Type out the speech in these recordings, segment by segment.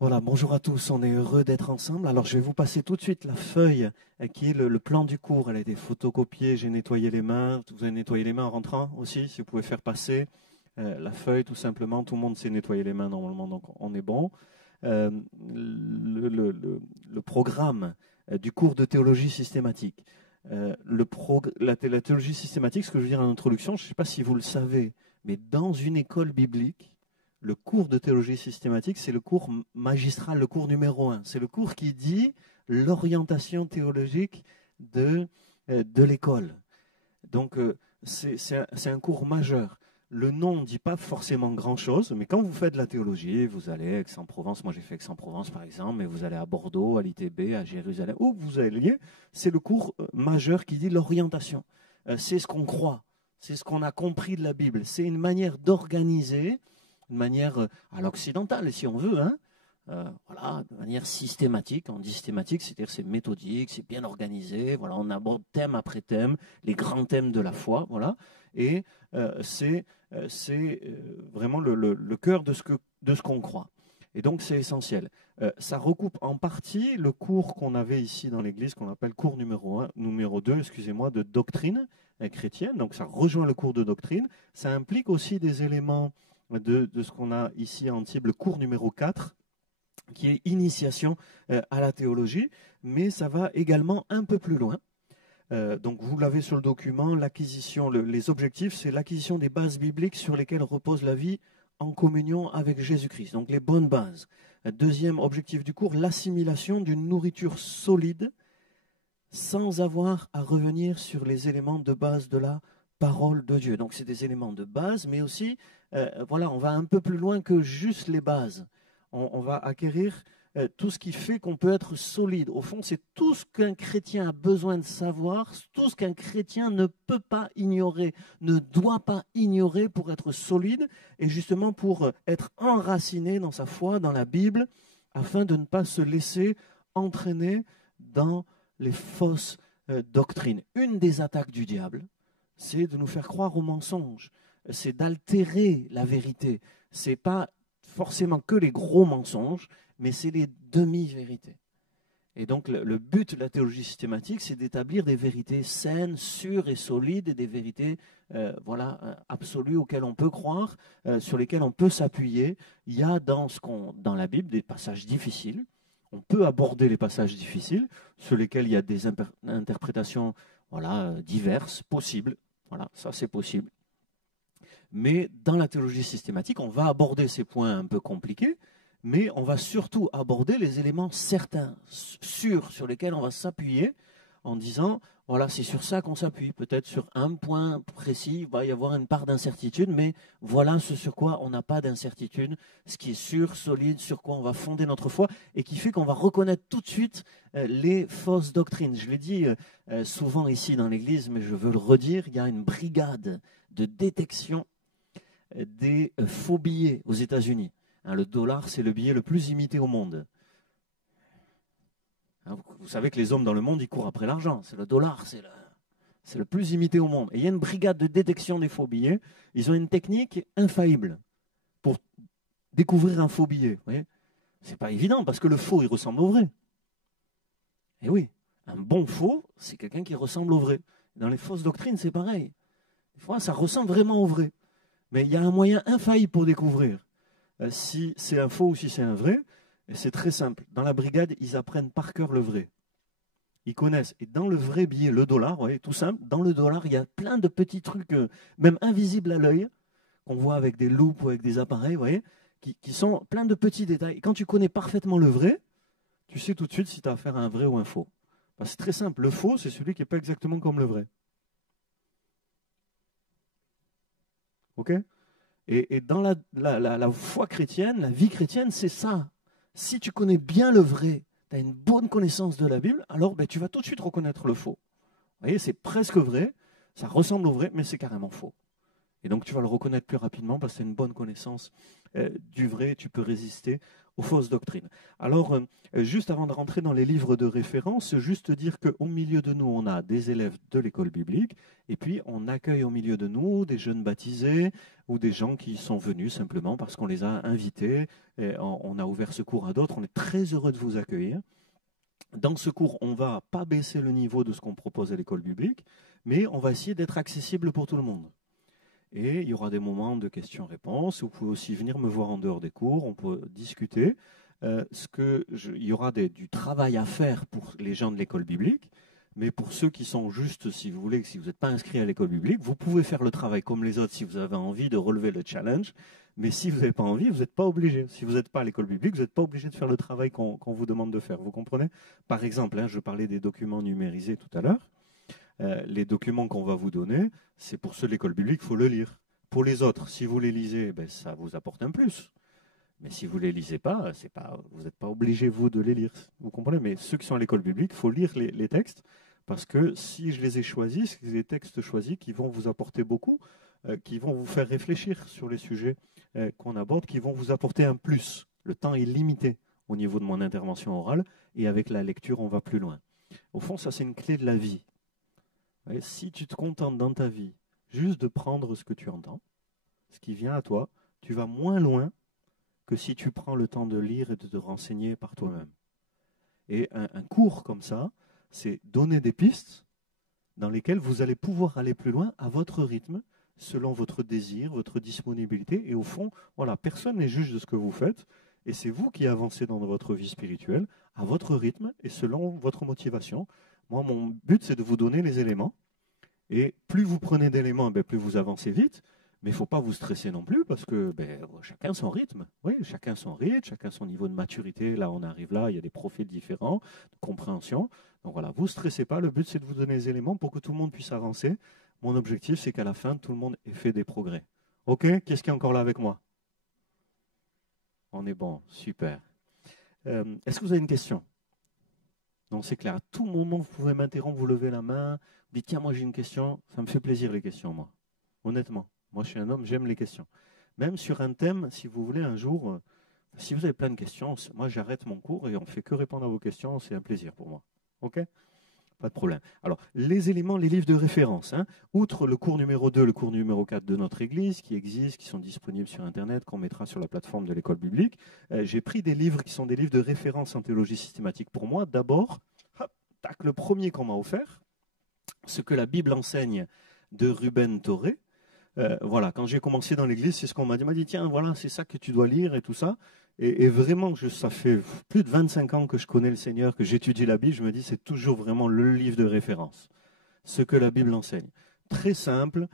Voilà, bonjour à tous, on est heureux d'être ensemble. Alors je vais vous passer tout de suite la feuille qui est le plan du cours. Elle a été photocopiée, j'ai nettoyé les mains. Vous avez nettoyé les mains en rentrant aussi, si vous pouvez faire passer la feuille tout simplement. Tout le monde sait nettoyer les mains normalement, donc on est bon. Euh, le programme du cours de théologie systématique. La théologie systématique, ce que je veux dire en introduction, je ne sais pas si vous le savez, mais dans une école biblique, le cours de théologie systématique, c'est le cours magistral, le cours numéro 1. C'est le cours qui dit l'orientation théologique de l'école. Donc, c'est un cours majeur. Le nom ne dit pas forcément grand-chose, mais quand vous faites de la théologie, vous allez à Aix-en-Provence, moi j'ai fait Aix-en-Provence par exemple, mais vous allez à Bordeaux, à l'ITB, à Jérusalem, où vous alliez, c'est le cours majeur qui dit l'orientation. C'est ce qu'on croit, c'est ce qu'on a compris de la Bible, c'est une manière d'organiser, une manière à l'occidentale si on veut, hein, voilà, de manière systématique. On dit systématique, c'est-à-dire c'est méthodique, c'est bien organisé. Voilà, on aborde thème après thème, les grands thèmes de la foi, voilà. Et c'est vraiment le cœur de ce qu'on croit. Et donc c'est essentiel. Ça recoupe en partie le cours qu'on avait ici dans l'Église, qu'on appelle cours numéro 2, excusez-moi, de doctrine chrétienne. Donc ça rejoint le cours de doctrine. Ça implique aussi des éléments de ce qu'on a ici à Antibes, le cours numéro 4, qui est initiation à la théologie, mais ça va également un peu plus loin. Donc vous l'avez sur le document, l'acquisition, les objectifs, c'est l'acquisition des bases bibliques sur lesquelles repose la vie en communion avec Jésus-Christ, donc les bonnes bases. Deuxième objectif du cours, l'assimilation d'une nourriture solide sans avoir à revenir sur les éléments de base de la parole de Dieu. Donc c'est des éléments de base, mais aussi, voilà, on va un peu plus loin que juste les bases. On va acquérir tout ce qui fait qu'on peut être solide. Au fond, c'est tout ce qu'un chrétien a besoin de savoir, tout ce qu'un chrétien ne peut pas ignorer, ne doit pas ignorer pour être solide et justement pour être enraciné dans sa foi, dans la Bible, afin de ne pas se laisser entraîner dans les fausses doctrines. Une des attaques du diable, c'est de nous faire croire aux mensonges, c'est d'altérer la vérité. Ce n'est pas forcément que les gros mensonges, mais c'est les demi-vérités. Et donc le but de la théologie systématique, c'est d'établir des vérités saines, sûres et solides, et des vérités absolues auxquelles on peut croire, sur lesquelles on peut s'appuyer. Il y a dans la Bible des passages difficiles. On peut aborder les passages difficiles, sur lesquels il y a des interprétations diverses, possibles. Voilà, ça c'est possible. Mais dans la théologie systématique, on va aborder ces points un peu compliqués, mais on va surtout aborder les éléments certains, sûrs, sur lesquels on va s'appuyer en disant, voilà, c'est sur ça qu'on s'appuie. Peut-être sur un point précis, il va y avoir une part d'incertitude, mais voilà ce sur quoi on n'a pas d'incertitude, ce qui est sûr, solide, sur quoi on va fonder notre foi, et qui fait qu'on va reconnaître tout de suite les fausses doctrines. Je l'ai dit souvent ici dans l'Église, mais je veux le redire, il y a une brigade de détection des faux billets aux États-Unis. Le dollar, c'est le billet le plus imité au monde. Vous savez que les hommes dans le monde, ils courent après l'argent. C'est le dollar, c'est le plus imité au monde. Et il y a une brigade de détection des faux billets. Ils ont une technique infaillible pour découvrir un faux billet. Vous voyez, c'est pas évident parce que le faux, il ressemble au vrai. Et oui, un bon faux, c'est quelqu'un qui ressemble au vrai. Dans les fausses doctrines, c'est pareil. Des fois, ça ressemble vraiment au vrai. Mais il y a un moyen infaillible pour découvrir si c'est un faux ou si c'est un vrai. Et c'est très simple. Dans la brigade, ils apprennent par cœur le vrai. Ils connaissent. Et dans le vrai billet, le dollar, vous voyez, tout simple, dans le dollar, il y a plein de petits trucs, même invisibles à l'œil, qu'on voit avec des loupes ou avec des appareils, vous voyez, qui sont plein de petits détails. Et quand tu connais parfaitement le vrai, tu sais tout de suite si tu as affaire à un vrai ou un faux. C'est très simple. Le faux, c'est celui qui n'est pas exactement comme le vrai. OK ? Et dans la foi chrétienne, la vie chrétienne, c'est ça. Si tu connais bien le vrai, tu as une bonne connaissance de la Bible, alors tu vas tout de suite reconnaître le faux. Vous voyez, c'est presque vrai, ça ressemble au vrai, mais c'est carrément faux. Et donc tu vas le reconnaître plus rapidement parce que tu as une bonne connaissance du vrai, tu peux résister aux fausses doctrines. Alors, juste avant de rentrer dans les livres de référence, juste dire qu'au milieu de nous, on a des élèves de l'école biblique, et puis on accueille au milieu de nous des jeunes baptisés ou des gens qui sont venus simplement parce qu'on les a invités, et on a ouvert ce cours à d'autres. On est très heureux de vous accueillir. Dans ce cours, on ne va pas baisser le niveau de ce qu'on propose à l'école biblique, mais on va essayer d'être accessible pour tout le monde. Et il y aura des moments de questions-réponses. Vous pouvez aussi venir me voir en dehors des cours, on peut discuter. Il y aura du travail à faire pour les gens de l'école biblique, mais pour ceux qui sont juste, si vous voulez, si vous n'êtes pas inscrit à l'école biblique, vous pouvez faire le travail comme les autres si vous avez envie de relever le challenge, mais si vous n'avez pas envie, vous n'êtes pas obligé. Si vous n'êtes pas à l'école biblique, vous n'êtes pas obligé de faire le travail qu'on vous demande de faire. Vous comprenez? Par exemple, je parlais des documents numérisés tout à l'heure. Les documents qu'on va vous donner, c'est pour ceux de l'école biblique, il faut le lire. Pour les autres, si vous les lisez, ça vous apporte un plus. Mais si vous ne les lisez pas, vous n'êtes pas obligé, vous, de les lire. Vous comprenez? Mais ceux qui sont à l'école biblique, il faut lire les textes, parce que si je les ai choisis, c'est des textes choisis qui vont vous apporter beaucoup, qui vont vous faire réfléchir sur les sujets qu'on aborde, qui vont vous apporter un plus. Le temps est limité au niveau de mon intervention orale, et avec la lecture, on va plus loin. Au fond, ça, c'est une clé de la vie. Si tu te contentes dans ta vie juste de prendre ce que tu entends, ce qui vient à toi, tu vas moins loin que si tu prends le temps de lire et de te renseigner par toi-même. Et un cours comme ça, c'est donner des pistes dans lesquelles vous allez pouvoir aller plus loin à votre rythme, selon votre désir, votre disponibilité. Et au fond, voilà, personne n'est juge de ce que vous faites, et c'est vous qui avancez dans votre vie spirituelle à votre rythme et selon votre motivation. Moi, mon but, c'est de vous donner les éléments. Et plus vous prenez d'éléments, plus vous avancez vite. Mais il ne faut pas vous stresser non plus parce que chacun son rythme. Oui, chacun son rythme, chacun son niveau de maturité. Là, on arrive là, il y a des profils différents de compréhension. Donc voilà, vous ne stressez pas. Le but, c'est de vous donner les éléments pour que tout le monde puisse avancer. Mon objectif, c'est qu'à la fin, tout le monde ait fait des progrès. OK? Qu'est-ce qui est encore là avec moi? On est bon, super. Est-ce que vous avez une question? Non, c'est clair. À tout moment, vous pouvez m'interrompre, vous levez la main, vous dites, tiens, moi j'ai une question. Ça me fait plaisir les questions, moi. Honnêtement. Moi, je suis un homme, j'aime les questions. Même sur un thème, si vous voulez, un jour, si vous avez plein de questions, moi j'arrête mon cours et on ne fait que répondre à vos questions. C'est un plaisir pour moi. OK? Pas de problème. Alors, les éléments, les livres de référence. Outre le cours numéro 2, le cours numéro 4 de notre Église, qui existent, qui sont disponibles sur Internet, qu'on mettra sur la plateforme de l'école biblique, j'ai pris des livres qui sont des livres de référence en théologie systématique pour moi. D'abord, le premier qu'on m'a offert, Ce que la Bible enseigne de Ruben Torré. Voilà, quand j'ai commencé dans l'église, c'est ce qu'on m'a dit. On m'a dit, tiens, voilà, c'est ça que tu dois lire et tout ça. Et vraiment, ça fait plus de 25 ans que je connais le Seigneur, que j'étudie la Bible. Je me dis, c'est toujours vraiment le livre de référence. Ce que la Bible enseigne. Très simple,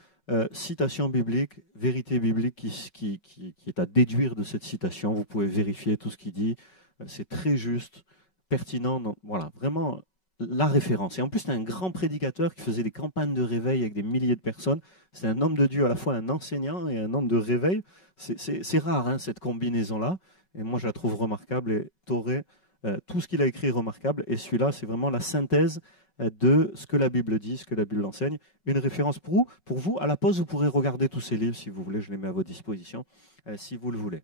citation biblique, vérité biblique qui est à déduire de cette citation. Vous pouvez vérifier tout ce qu'il dit. C'est très juste, pertinent. Donc, voilà, vraiment la référence. Et en plus, c'est un grand prédicateur qui faisait des campagnes de réveil avec des milliers de personnes. C'est un homme de Dieu, à la fois un enseignant et un homme de réveil. C'est rare, cette combinaison-là. Et moi, je la trouve remarquable. Et Torré, tout ce qu'il a écrit est remarquable. Et celui-là, c'est vraiment la synthèse de ce que la Bible dit, ce que la Bible enseigne. Une référence pour vous. À la pause, vous pourrez regarder tous ces livres si vous voulez. Je les mets à votre disposition, si vous le voulez.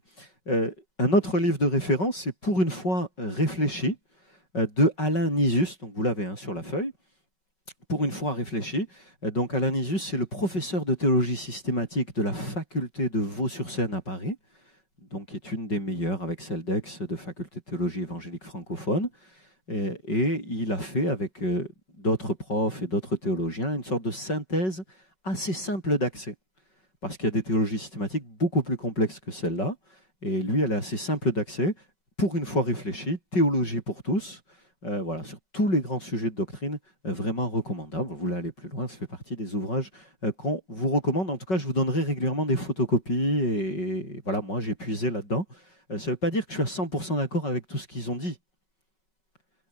Un autre livre de référence, c'est Pour une foi réfléchi, de Alain Nisius. Donc vous l'avez sur la feuille. Pour une fois réfléchi. Donc Alain Nisius, c'est le professeur de théologie systématique de la faculté de Vaux-sur-Seine à Paris, donc qui est une des meilleures avec celle d'Aix de faculté de théologie évangélique francophone. Et il a fait avec d'autres profs et d'autres théologiens une sorte de synthèse assez simple d'accès. Parce qu'il y a des théologies systématiques beaucoup plus complexes que celle-là. Et lui, elle est assez simple d'accès. Pour une fois réfléchi, théologie pour tous. Voilà, sur tous les grands sujets de doctrine, vraiment recommandable. Vous voulez aller plus loin, ça fait partie des ouvrages qu'on vous recommande. En tout cas, je vous donnerai régulièrement des photocopies et voilà, moi j'ai puisé là-dedans. Ça ne veut pas dire que je suis à 100% d'accord avec tout ce qu'ils ont dit.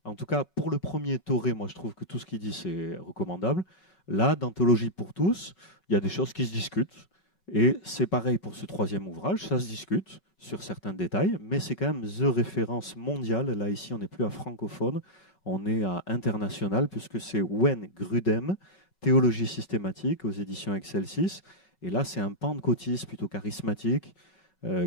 En tout cas, pour le premier Torré, moi je trouve que tout ce qu'il dit c'est recommandable. Là, dans Théologie pour tous, il y a des choses qui se discutent. Et c'est pareil pour ce troisième ouvrage, ça se discute sur certains détails, mais c'est quand même the référence mondiale. Là, ici, on n'est plus à francophone, on est à international, puisque c'est Wen Grudem, Théologie systématique, aux éditions Excelsis. Et là, c'est un pentecôtiste plutôt charismatique,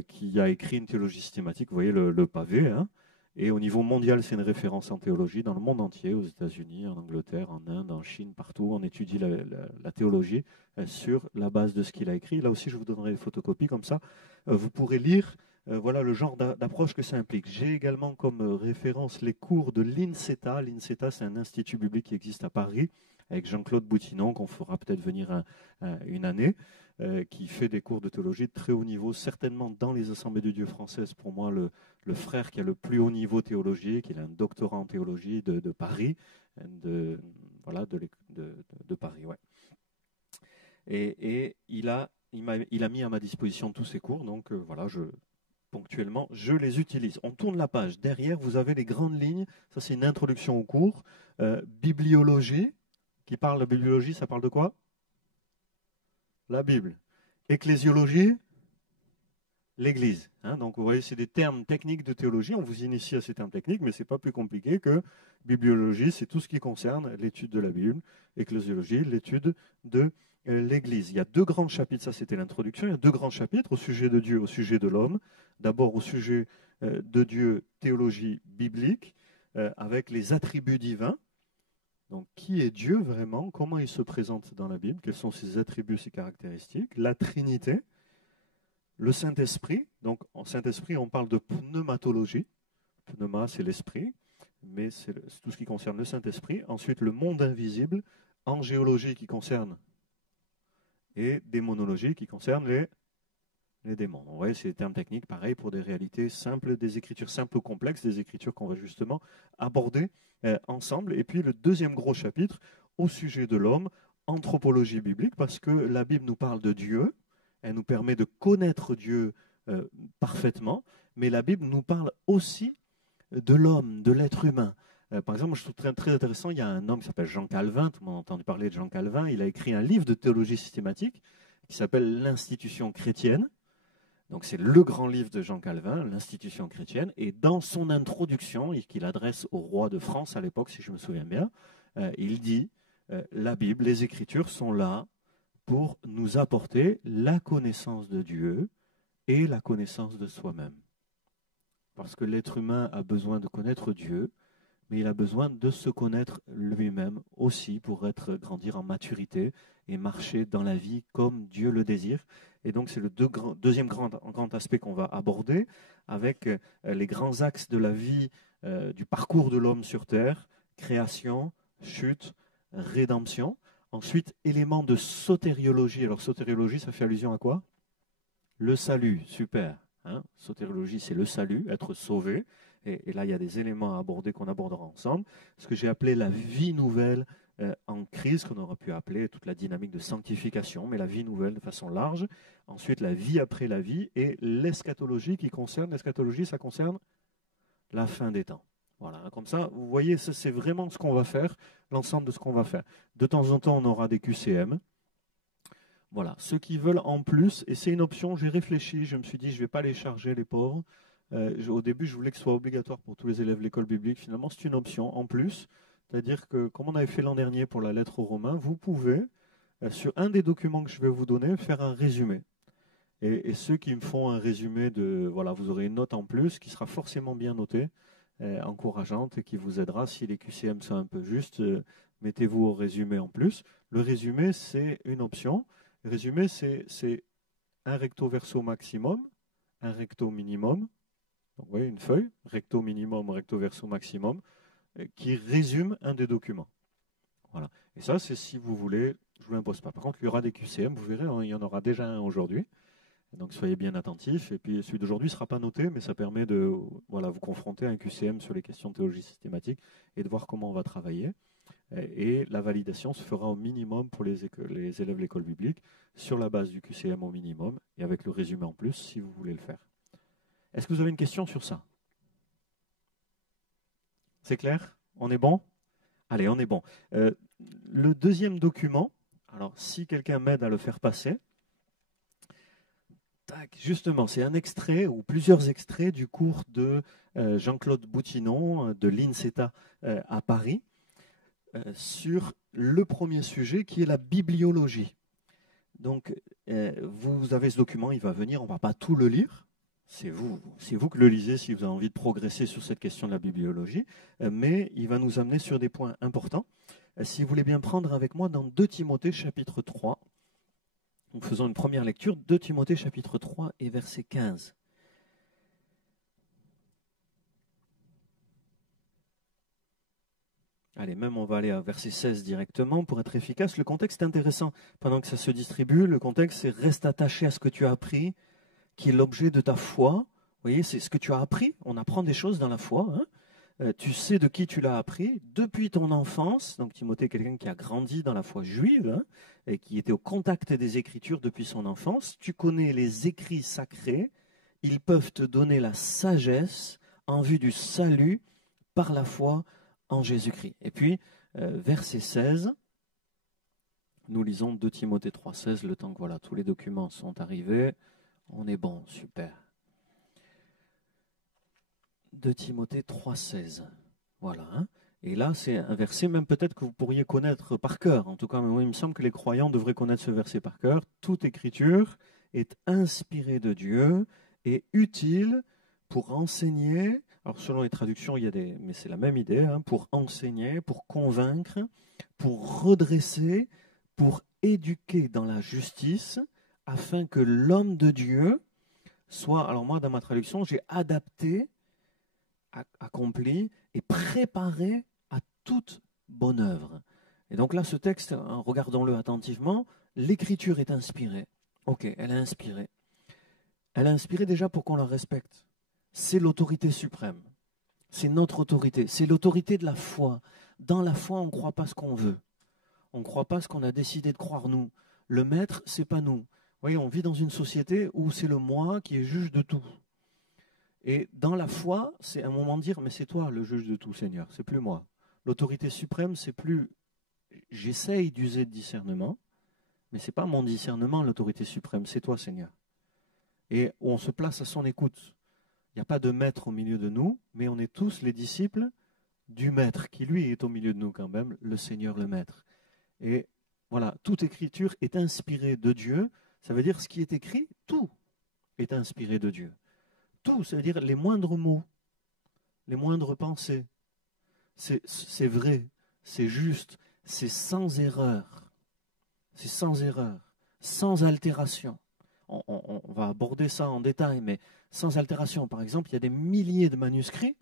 qui a écrit une théologie systématique. Vous voyez le pavé, hein. Et au niveau mondial, c'est une référence en théologie dans le monde entier, aux États-Unis, en Angleterre, en Inde, en Chine, partout. On étudie la théologie sur la base de ce qu'il a écrit. Là aussi, je vous donnerai des photocopies, comme ça, vous pourrez lire voilà le genre d'approche que ça implique. J'ai également comme référence les cours de l'INSETA. L'INSETA, c'est un institut biblique qui existe à Paris, avec Jean-Claude Boutinon, qu'on fera peut-être venir une année, qui fait des cours de théologie de très haut niveau, certainement dans les Assemblées de Dieu françaises. Pour moi, le frère qui a le plus haut niveau théologique, il a un doctorat en théologie de Paris, de Paris, ouais. Et il a mis à ma disposition tous ces cours, donc voilà, ponctuellement, je les utilise. On tourne la page. Derrière, vous avez les grandes lignes. Ça, c'est une introduction au cours. Bibliologie, qui parle de bibliologie, ça parle de quoi? La Bible. Ecclésiologie, l'Église. Hein, donc, vous voyez, c'est des termes techniques de théologie. On vous initie à ces termes techniques, mais ce n'est pas plus compliqué que bibliologie, c'est tout ce qui concerne l'étude de la Bible. Ecclésiologie, l'étude de l'Église. Il y a 2 grands chapitres, ça c'était l'introduction, il y a 2 grands chapitres au sujet de Dieu, au sujet de l'homme. D'abord au sujet de Dieu, théologie biblique, avec les attributs divins. Donc qui est Dieu vraiment? Comment il se présente dans la Bible? Quels sont ses attributs, ses caractéristiques? La Trinité, le Saint-Esprit. Donc en Saint-Esprit, on parle de pneumatologie. Pneuma, c'est l'esprit, mais c'est tout ce qui concerne le Saint-Esprit. Ensuite, le monde invisible, angéologie qui concerne et démonologie qui concerne les démons. Vous voyez, c'est des termes techniques, pareil, pour des réalités simples, des écritures simples ou complexes, des écritures qu'on va justement aborder ensemble. Et puis le deuxième gros chapitre, au sujet de l'homme, anthropologie biblique, parce que la Bible nous parle de Dieu, elle nous permet de connaître Dieu parfaitement, mais la Bible nous parle aussi de l'homme, de l'être humain. Par exemple, je trouve très intéressant, il y a un homme qui s'appelle Jean Calvin, tout le monde a entendu parler de Jean Calvin, il a écrit un livre de théologie systématique qui s'appelle l'Institution chrétienne. Donc c'est le grand livre de Jean Calvin, l'Institution chrétienne, et dans son introduction, qu'il adresse au roi de France à l'époque, si je me souviens bien, il dit la Bible, les Écritures sont là pour nous apporter la connaissance de Dieu et la connaissance de soi-même. Parce que l'être humain a besoin de connaître Dieu, mais il a besoin de se connaître lui-même aussi pour grandir en maturité et marcher dans la vie comme Dieu le désire. Et donc c'est le deuxième grand aspect qu'on va aborder avec les grands axes de la vie, du parcours de l'homme sur terre, création, chute, rédemption. Ensuite, éléments de sotériologie. Alors sotériologie, ça fait allusion à quoi? Le salut, super. Hein, sotériologie, c'est le salut, être sauvé. Et là, il y a des éléments à aborder qu'on abordera ensemble. Ce que j'ai appelé la vie nouvelle en crise, qu'on aurait pu appeler toute la dynamique de sanctification, mais la vie nouvelle de façon large. Ensuite, la vie après la vie et l'eschatologie l'eschatologie, ça concerne la fin des temps. Voilà, comme ça, vous voyez, c'est vraiment ce qu'on va faire, l'ensemble de ce qu'on va faire. De temps en temps, on aura des QCM. Voilà, ceux qui veulent en plus, et c'est une option, j'ai réfléchi, je me suis dit, je ne vais pas les charger, les pauvres. Au début, je voulais que ce soit obligatoire pour tous les élèves de l'école biblique. Finalement, c'est une option en plus. C'est-à-dire que, comme on avait fait l'an dernier pour la lettre aux Romains, vous pouvez, sur un des documents que je vais vous donner, faire un résumé. Et ceux qui me font un résumé voilà, vous aurez une note en plus qui sera forcément bien notée, encourageante et qui vous aidera. Si les QCM sont un peu justes, mettez-vous au résumé en plus. Le résumé, c'est une option. Le résumé, c'est un recto verso maximum, un recto minimum. Donc, vous voyez, une feuille, recto minimum, recto verso maximum, qui résume un des documents. Voilà. Et ça, c'est si vous voulez, je ne vous l'impose pas. Par contre, il y aura des QCM, vous verrez, il y en aura déjà un aujourd'hui. Donc, soyez bien attentifs. Et puis, celui d'aujourd'hui ne sera pas noté, mais ça permet de vous confronter à un QCM sur les questions de théologie systématique et de voir comment on va travailler. Et la validation se fera au minimum pour les élèves de l'école biblique, sur la base du QCM au minimum, et avec le résumé en plus, si vous voulez le faire. Est-ce que vous avez une question sur ça? C'est clair? On est bon? Allez, on est bon. Le deuxième document, alors si quelqu'un m'aide à le faire passer, justement, c'est un extrait ou plusieurs extraits du cours de Jean-Claude Boutinon de l'INSETA à Paris sur le premier sujet qui est la bibliologie. Donc, vous avez ce document, il va venir, on ne va pas tout le lire. C'est vous qui le lisez si vous avez envie de progresser sur cette question de la bibliologie, mais il va nous amener sur des points importants. Si vous voulez bien prendre avec moi dans 2 Timothée chapitre 3, nous faisons une première lecture, 2 Timothée chapitre 3 et verset 15. Allez, même on va aller à verset 16 directement pour être efficace. Le contexte est intéressant. Pendant que ça se distribue, le contexte c'est reste attaché à ce que tu as appris, qui est l'objet de ta foi. Vous voyez, c'est ce que tu as appris. On apprend des choses dans la foi. Tu sais de qui tu l'as appris depuis ton enfance. Donc Timothée est quelqu'un qui a grandi dans la foi juive et qui était au contact des Écritures depuis son enfance. Tu connais les écrits sacrés. Ils peuvent te donner la sagesse en vue du salut par la foi en Jésus-Christ. Et puis, verset 16, nous lisons 2 Timothée 3,16, le temps que voilà, tous les documents sont arrivés. On est bon, super. 2 Timothée 3,16. Voilà. Et là, c'est un verset même peut-être que vous pourriez connaître par cœur. En tout cas, moi, il me semble que les croyants devraient connaître ce verset par cœur. Toute écriture est inspirée de Dieu et utile pour enseigner. Alors, selon les traductions, il y a des, mais c'est la même idée, pour enseigner, pour convaincre, pour redresser, pour éduquer dans la justice, afin que l'homme de Dieu soit, alors moi, dans ma traduction, j'ai adapté, accompli et préparé à toute bonne œuvre. Et donc là, ce texte, regardons-le attentivement, l'écriture est inspirée. Ok, elle est inspirée. Elle est inspirée déjà pour qu'on la respecte. C'est l'autorité suprême. C'est notre autorité. C'est l'autorité de la foi. Dans la foi, on ne croit pas ce qu'on veut. On ne croit pas ce qu'on a décidé de croire nous. Le maître, c'est pas nous. Vous voyez, on vit dans une société où c'est le moi qui est juge de tout. Et dans la foi, c'est un moment de dire, mais c'est toi le juge de tout, Seigneur, c'est plus moi. L'autorité suprême, c'est plus, j'essaye d'user de discernement, mais c'est pas mon discernement l'autorité suprême, c'est toi, Seigneur. Et on se place à son écoute. Il n'y a pas de maître au milieu de nous, mais on est tous les disciples du maître, qui lui est au milieu de nous quand même, le Seigneur le maître. Et voilà, toute écriture est inspirée de Dieu. Ça veut dire ce qui est écrit, tout est inspiré de Dieu. Tout, ça veut dire les moindres mots, les moindres pensées. C'est vrai, c'est juste, c'est sans erreur. C'est sans erreur, sans altération. On va aborder ça en détail, mais sans altération. Par exemple, il y a des milliers de manuscrits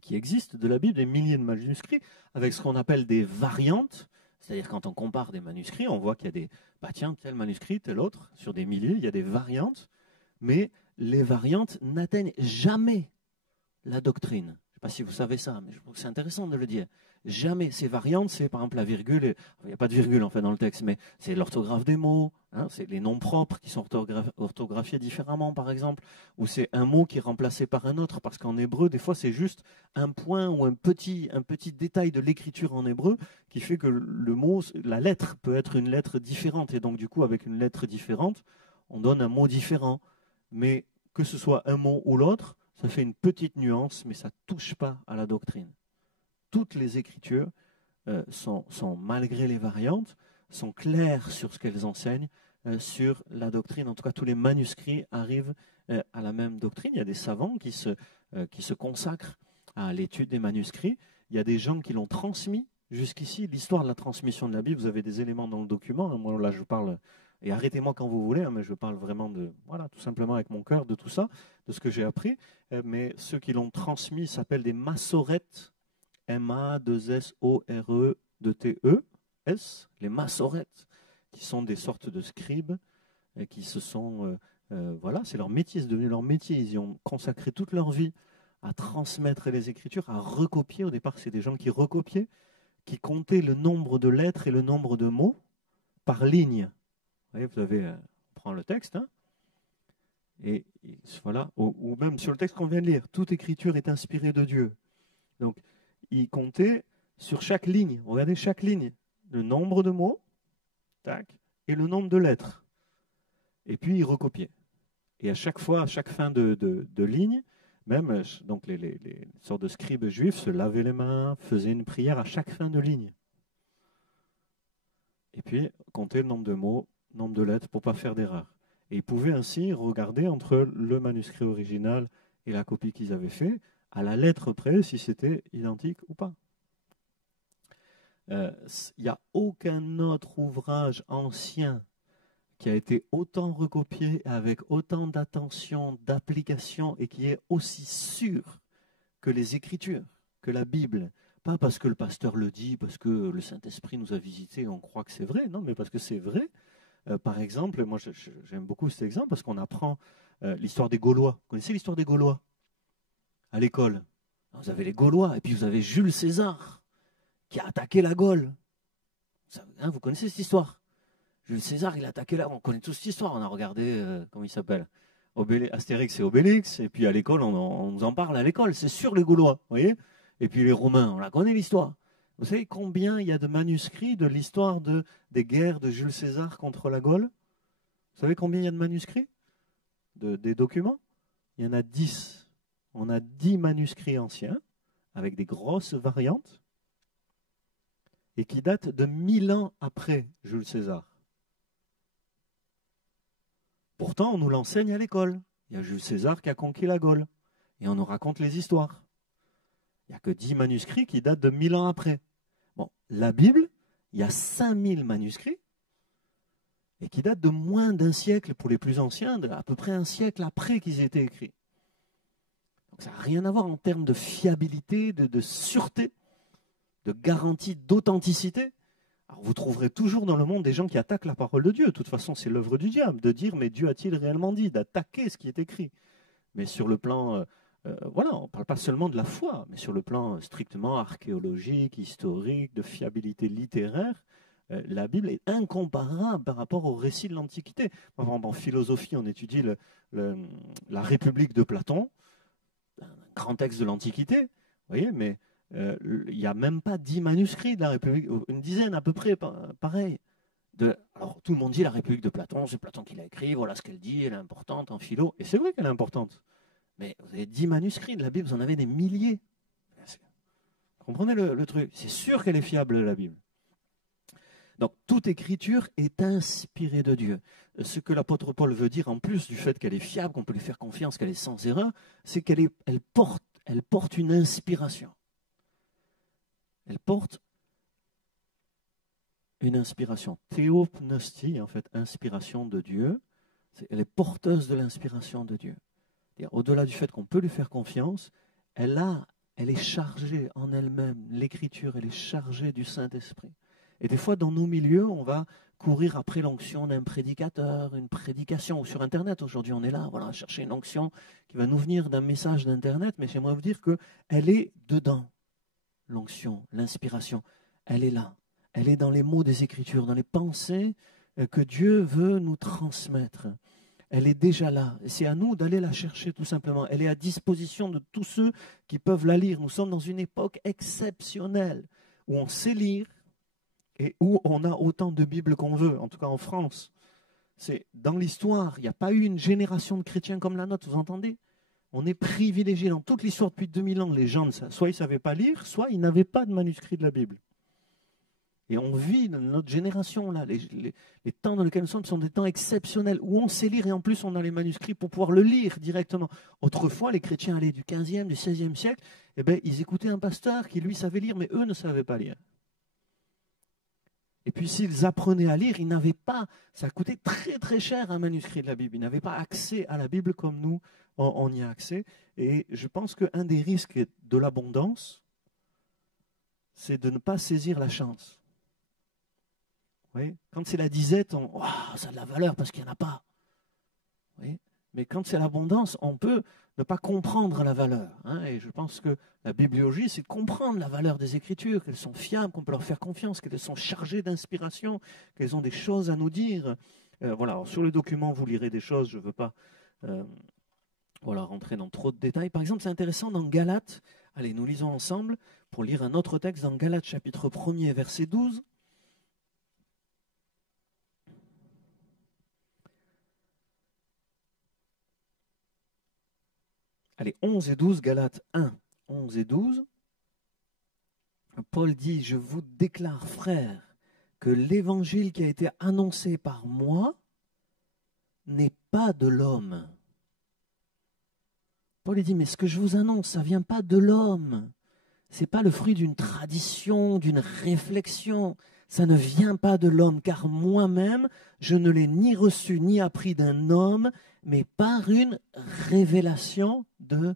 qui existent de la Bible, des milliers de manuscrits, avec ce qu'on appelle des variantes. C'est-à-dire quand on compare des manuscrits, on voit qu'il y a des, bah tiens, tel manuscrit, tel autre, sur des milliers, il y a des variantes, mais les variantes n'atteignent jamais la doctrine. Je ne sais pas si vous savez ça, mais je trouve que c'est intéressant de le dire. Jamais. Ces variantes, c'est par exemple la virgule, il n'y a pas de virgule en fait dans le texte, mais c'est l'orthographe des mots, c'est les noms propres qui sont orthographiés différemment par exemple, ou c'est un mot qui est remplacé par un autre, parce qu'en hébreu, des fois c'est juste un point ou un petit détail de l'écriture en hébreu qui fait que le mot, la lettre peut être une lettre différente, et donc du coup avec une lettre différente, on donne un mot différent. Mais que ce soit un mot ou l'autre, ça fait une petite nuance, mais ça ne touche pas à la doctrine. Toutes les écritures sont, malgré les variantes, sont claires sur ce qu'elles enseignent, sur la doctrine. En tout cas, tous les manuscrits arrivent à la même doctrine. Il y a des savants qui se consacrent à l'étude des manuscrits. Il y a des gens qui l'ont transmis jusqu'ici. L'histoire de la transmission de la Bible, vous avez des éléments dans le document. Moi, là, je parle, et arrêtez-moi quand vous voulez, mais je parle vraiment de, voilà, tout simplement avec mon cœur, de tout ça, de ce que j'ai appris. Mais ceux qui l'ont transmis s'appellent des massorètes. M-A-2-S-O-R-E-T-E-S, les massorètes, qui sont des sortes de scribes, qui se sont, voilà, c'est leur métier, c'est devenu leur métier. Ils y ont consacré toute leur vie à transmettre les Écritures, à recopier. Au départ, c'est des gens qui recopiaient, qui comptaient le nombre de lettres et le nombre de mots par ligne. Vous voyez, vous avez, on prend le texte, et voilà, ou même sur le texte qu'on vient de lire, toute Écriture est inspirée de Dieu. Donc, il comptait sur chaque ligne, regardez chaque ligne, le nombre de mots, tac, et le nombre de lettres. Et puis il recopiait. Et à chaque fois, à chaque fin de ligne, même donc les sortes de scribes juifs se lavaient les mains, faisaient une prière à chaque fin de ligne. Et puis comptaient le nombre de mots nombre de lettres pour ne pas faire d'erreur. Et ils pouvaient ainsi regarder entre le manuscrit original et la copie qu'ils avaient fait, à la lettre près, si c'était identique ou pas. Il n'y a aucun autre ouvrage ancien qui a été autant recopié avec autant d'attention, d'application et qui est aussi sûr que les Écritures, que la Bible. Pas parce que le pasteur le dit, parce que le Saint-Esprit nous a visités et on croit que c'est vrai, non, mais parce que c'est vrai. Par exemple, moi j'aime beaucoup cet exemple parce qu'on apprend l'histoire des Gaulois. Vous connaissez l'histoire des Gaulois à l'école? Vous avez les Gaulois et puis vous avez Jules César qui a attaqué la Gaule. Vous connaissez cette histoire? Jules César, il a attaqué là. On connaît tous cette histoire. On a regardé, comment il s'appelle, Astérix et Obélix. Et puis à l'école, on nous en parle à l'école. C'est sur les Gaulois, vous voyez. Et puis les Romains, on la connaît l'histoire. Vous savez combien il y a de manuscrits de l'histoire des guerres de Jules César contre la Gaule? Vous savez combien il y a de manuscrits? Des documents? Il y en a 10. On a 10 manuscrits anciens, avec des grosses variantes, et qui datent de 1000 ans après Jules César. Pourtant, on nous l'enseigne à l'école. Il y a Jules César qui a conquis la Gaule. Et on nous raconte les histoires. Il n'y a que 10 manuscrits qui datent de 1000 ans après. Bon, la Bible, il y a 5000 manuscrits et qui datent de moins d'un siècle pour les plus anciens, à peu près un siècle après qu'ils aient été écrits. Donc ça n'a rien à voir en termes de fiabilité, de sûreté, de garantie d'authenticité. Alors vous trouverez toujours dans le monde des gens qui attaquent la parole de Dieu. De toute façon, c'est l'œuvre du diable de dire mais Dieu a-t-il réellement dit, d'attaquer ce qui est écrit. Mais sur le plan, voilà, on ne parle pas seulement de la foi, mais sur le plan strictement archéologique, historique, de fiabilité littéraire, la Bible est incomparable par rapport au récit de l'Antiquité. Par exemple, en philosophie, on étudie la République de Platon, un grand texte de l'Antiquité, vous voyez, mais il n'y a même pas 10 manuscrits de la République, une dizaine à peu près, pareil. Alors tout le monde dit la République de Platon, c'est Platon qui l'a écrit, voilà ce qu'elle dit, elle est importante en philo, et c'est vrai qu'elle est importante. Mais vous avez 10 manuscrits de la Bible, vous en avez des milliers. Vous comprenez le truc? C'est sûr qu'elle est fiable, la Bible. Donc toute écriture est inspirée de Dieu. Ce que l'apôtre Paul veut dire, en plus du fait qu'elle est fiable, qu'on peut lui faire confiance, qu'elle est sans erreur, c'est qu'elle porte une inspiration. Elle porte une inspiration. Théopneustie, en fait, inspiration de Dieu. Elle est porteuse de l'inspiration de Dieu. Au-delà du fait qu'on peut lui faire confiance, elle est chargée en elle-même. L'écriture, elle est chargée du Saint-Esprit. Et des fois, dans nos milieux, on va courir après l'onction d'un prédicateur, une prédication. Ou sur Internet, aujourd'hui, on est là, voilà, chercher une onction qui va nous venir d'un message d'Internet. Mais j'aimerais vous dire qu'elle est dedans, l'onction, l'inspiration. Elle est là. Elle est dans les mots des Écritures, dans les pensées que Dieu veut nous transmettre. Elle est déjà là. Et c'est à nous d'aller la chercher tout simplement. Elle est à disposition de tous ceux qui peuvent la lire. Nous sommes dans une époque exceptionnelle où on sait lire et où on a autant de Bibles qu'on veut, en tout cas en France. C'est dans l'histoire, il n'y a pas eu une génération de chrétiens comme la nôtre, vous entendez? On est privilégiés dans toute l'histoire depuis 2000 ans. Les gens, soit ils ne savaient pas lire, soit ils n'avaient pas de manuscrit de la Bible. Et on vit dans notre génération, là, les temps dans lesquels nous sommes sont des temps exceptionnels, où on sait lire et en plus on a les manuscrits pour pouvoir le lire directement. Autrefois, les chrétiens allaient du 15e, du 16e siècle, et ben, ils écoutaient un pasteur qui lui savait lire, mais eux ne savaient pas lire. Et puis s'ils apprenaient à lire, ils n'avaient pas, ça coûtait très très cher un manuscrit de la Bible, ils n'avaient pas accès à la Bible comme nous, on y a accès. Et je pense qu'un des risques de l'abondance, c'est de ne pas saisir la chance. Oui. Quand c'est la disette, ça a de la valeur parce qu'il n'y en a pas. Oui. Mais quand c'est l'abondance, on peut ne pas comprendre la valeur. Et je pense que la bibliologie, c'est de comprendre la valeur des Écritures, qu'elles sont fiables, qu'on peut leur faire confiance, qu'elles sont chargées d'inspiration, qu'elles ont des choses à nous dire. Voilà. Alors, sur le document, vous lirez des choses, je ne veux pas rentrer dans trop de détails. Par exemple, c'est intéressant dans Galates, allez, nous lisons ensemble, pour lire un autre texte dans Galates chapitre 1er, verset 12. Allez, 11 et 12, Galates 1, 11 et 12. Paul dit, je vous déclare, frères, que l'évangile qui a été annoncé par moi n'est pas de l'homme. Paul dit, mais ce que je vous annonce, ça ne vient pas de l'homme. Ce n'est pas le fruit d'une tradition, d'une réflexion. Ça ne vient pas de l'homme, car moi-même, je ne l'ai ni reçu ni appris d'un homme, mais par une révélation de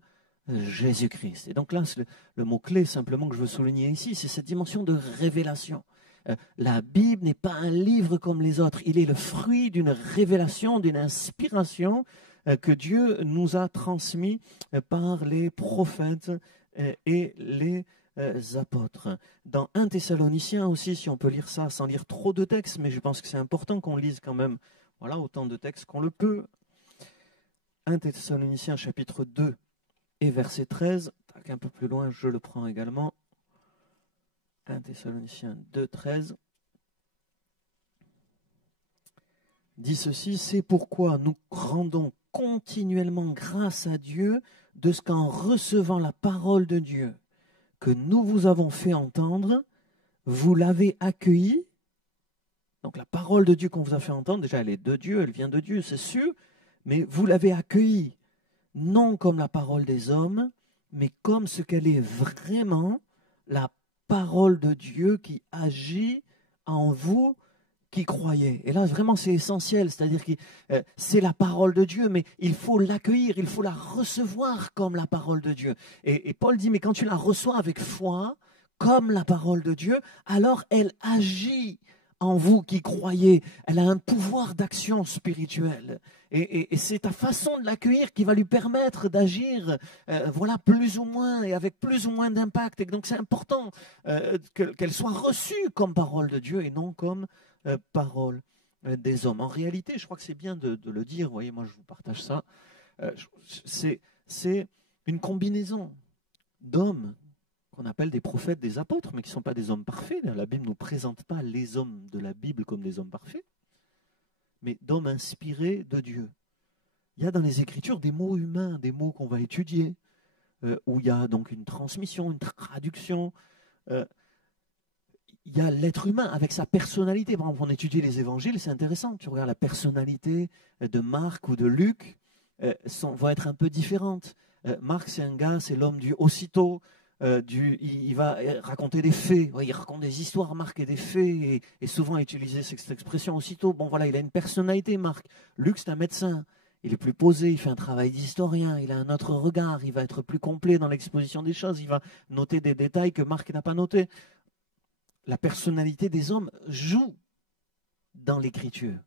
Jésus-Christ. Et donc là, le mot-clé simplement que je veux souligner ici, c'est cette dimension de révélation. La Bible n'est pas un livre comme les autres. Il est le fruit d'une révélation, d'une inspiration que Dieu nous a transmis par les prophètes et les apôtres. Dans 1 Thessaloniciens aussi, si on peut lire ça sans lire trop de textes, mais je pense que c'est important qu'on lise quand même autant de textes qu'on le peut. 1 Thessaloniciens chapitre 2 et verset 13, un peu plus loin, je le prends également. 1 Thessaloniciens 2, 13 dit ceci, c'est pourquoi nous rendons continuellement grâce à Dieu de ce qu'en recevant la parole de Dieu que nous vous avons fait entendre, vous l'avez accueillie. Donc la parole de Dieu qu'on vous a fait entendre, déjà elle est de Dieu, elle vient de Dieu, c'est sûr, mais vous l'avez accueillie, non comme la parole des hommes, mais comme ce qu'elle est vraiment, la parole de Dieu qui agit en vous qui croyez. Et là, vraiment, c'est essentiel, c'est-à-dire que c'est la parole de Dieu, mais il faut l'accueillir, il faut la recevoir comme la parole de Dieu. Et Paul dit, mais quand tu la reçois avec foi, comme la parole de Dieu, alors elle agit en vous qui croyez. Elle a un pouvoir d'action spirituelle. Et c'est ta façon de l'accueillir qui va lui permettre d'agir, plus ou moins, et avec plus ou moins d'impact. Et donc c'est important qu'elle soit reçue comme parole de Dieu et non comme parole des hommes. En réalité, je crois que c'est bien de le dire, vous voyez, moi je vous partage ça, c'est une combinaison d'hommes qu'on appelle des prophètes, des apôtres, mais qui ne sont pas des hommes parfaits. La Bible ne nous présente pas les hommes de la Bible comme des hommes parfaits, mais d'hommes inspirés de Dieu. Il y a dans les Écritures des mots humains, des mots qu'on va étudier, où il y a donc une transmission, une traduction. Il y a l'être humain avec sa personnalité. Par exemple, on étudie les évangiles, c'est intéressant. Tu regardes la personnalité de Marc ou de Luc, vont être un peu différentes. Marc, c'est un gars, c'est l'homme du aussitôt. Il va raconter des faits, il raconte des histoires, Marc, et des faits, et souvent utiliser cette expression aussitôt. Bon, voilà, il a une personnalité, Marc. Luc, c'est un médecin. Il est plus posé, il fait un travail d'historien, il a un autre regard, il va être plus complet dans l'exposition des choses, il va noter des détails que Marc n'a pas notés. La personnalité des hommes joue dans l'écriture.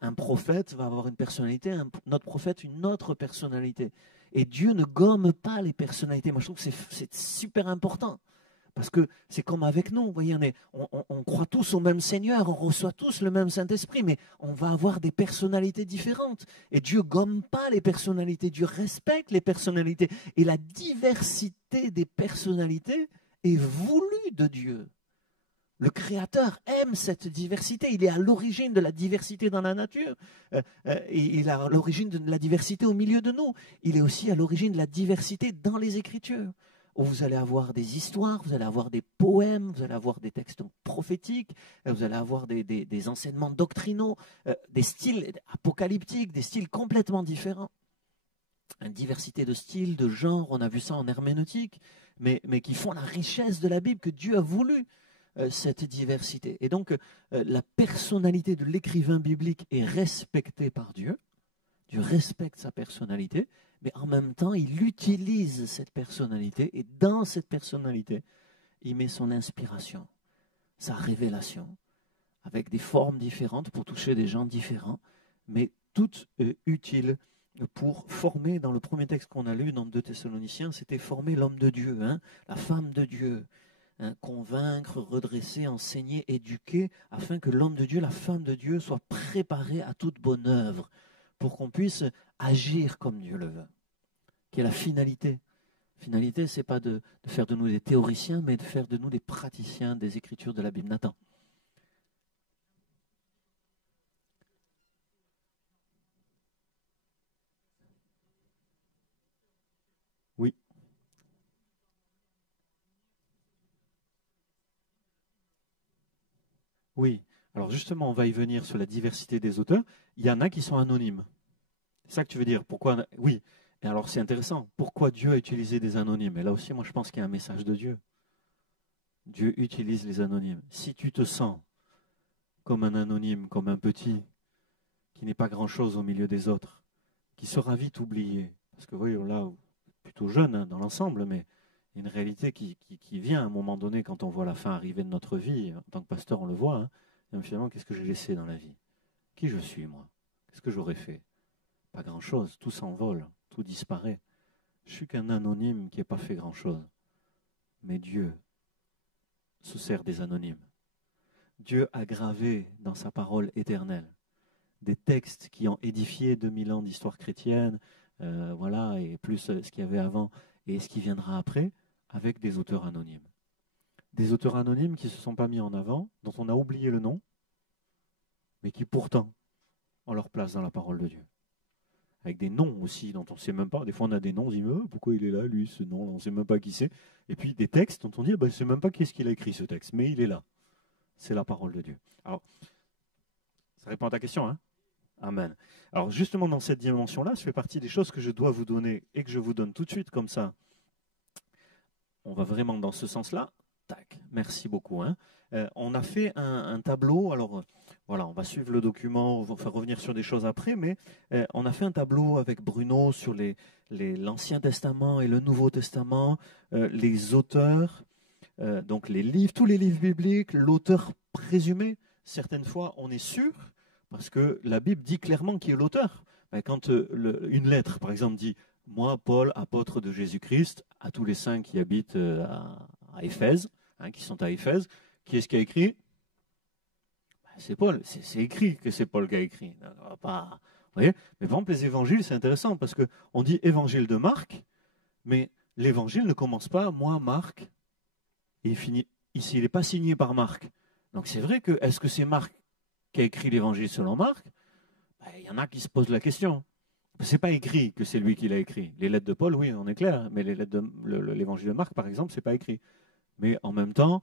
Un prophète va avoir une personnalité, notre prophète une autre personnalité. Et Dieu ne gomme pas les personnalités. Moi, je trouve que c'est super important. Parce que c'est comme avec nous, vous voyez, on croit tous au même Seigneur, on reçoit tous le même Saint-Esprit, mais on va avoir des personnalités différentes. Et Dieu gomme pas les personnalités, Dieu respecte les personnalités. Et la diversité des personnalités est voulue de Dieu. Le Créateur aime cette diversité. Il est à l'origine de la diversité dans la nature. Il est à l'origine de la diversité au milieu de nous. Il est aussi à l'origine de la diversité dans les Écritures. Où vous allez avoir des histoires, vous allez avoir des poèmes, vous allez avoir des textes prophétiques, vous allez avoir des enseignements doctrinaux, des styles apocalyptiques, des styles complètement différents. Une diversité de styles, de genres, on a vu ça en herméneutique, mais qui font la richesse de la Bible, que Dieu a voulu cette diversité. Et donc, la personnalité de l'écrivain biblique est respectée par Dieu. Dieu respecte sa personnalité, mais en même temps, il utilise cette personnalité, et dans cette personnalité, il met son inspiration, sa révélation, avec des formes différentes pour toucher des gens différents, mais toutes utiles pour former, dans le premier texte qu'on a lu dans 2 Thessaloniciens, c'était former l'homme de Dieu, la femme de Dieu. Convaincre, redresser, enseigner, éduquer, afin que l'homme de Dieu, la femme de Dieu, soit préparé à toute bonne œuvre, pour qu'on puisse agir comme Dieu le veut. Qui est la finalité. La finalité, ce n'est pas de faire de nous des théoriciens, mais de faire de nous des praticiens des Écritures de la Bible. Nathan. Oui. Oui, Alors justement, on va y venir sur la diversité des auteurs. Il y en a qui sont anonymes. C'est ça que tu veux dire? Pourquoi? Oui. Et alors c'est intéressant. Pourquoi Dieu a utilisé des anonymes? Et là aussi, moi je pense qu'il y a un message de Dieu. Dieu utilise les anonymes. Si tu te sens comme un anonyme, comme un petit, qui n'est pas grand-chose au milieu des autres, qui sera vite oublié, parce que oui, là, plutôt jeune hein, dans l'ensemble, mais il y a une réalité qui vient à un moment donné quand on voit la fin arriver de notre vie. En tant que pasteur, on le voit. Hein, et finalement, qu'est-ce que j'ai laissé dans la vie? Qui je suis, moi? Qu'est-ce que j'aurais fait? Pas grand-chose. Tout s'envole, tout disparaît. Je suis qu'un anonyme qui n'a pas fait grand-chose. Mais Dieu se sert des anonymes. Dieu a gravé dans sa parole éternelle des textes qui ont édifié 2000 ans d'histoire chrétienne, voilà, et plus ce qu'il y avait avant et ce qui viendra après, avec des auteurs anonymes. Des auteurs anonymes qui ne se sont pas mis en avant, dont on a oublié le nom, mais qui pourtant ont leur place dans la parole de Dieu. Avec des noms aussi dont on ne sait même pas. Des fois on a des noms, on se dit pourquoi il est là, lui, ce nom, on ne sait même pas qui c'est. Et puis des textes dont on dit, je ne sais même pas qu'est-ce qu'il a écrit ce texte, mais il est là. C'est la parole de Dieu. Alors, ça répond à ta question, hein? Amen. Alors justement dans cette dimension-là, ça fait partie des choses que je dois vous donner et que je vous donne tout de suite comme ça. On va vraiment dans ce sens-là. Tac, merci beaucoup. Hein. On a fait un tableau, alors voilà, on va suivre le document, on va revenir sur des choses après, mais on a fait un tableau avec Bruno sur l'Ancien Testament et le Nouveau Testament, les auteurs, donc les livres, tous les livres bibliques, l'auteur présumé. Certaines fois, on est sûr, parce que la Bible dit clairement qui est l'auteur. Quand une lettre, par exemple, dit « Moi, Paul, apôtre de Jésus-Christ », à tous les saints qui habitent à Éphèse, hein, qui sont à Éphèse, qui est-ce qui a écrit? C'est Paul. C'est écrit que c'est Paul qui a écrit. Pas, vous voyez? Mais par exemple, les évangiles, c'est intéressant, parce qu'on dit « évangile de Marc », mais l'évangile ne commence pas « Moi, Marc », et il finit ici, il n'est pas signé par Marc. Donc c'est vrai que, est-ce que c'est Marc qui a écrit l'évangile selon Marc? Il y en a qui se posent la question. Ce n'est pas écrit que c'est lui qui l'a écrit. Les lettres de Paul, oui, on est clair, mais les lettres de l'évangile de Marc, par exemple, ce n'est pas écrit. Mais en même temps,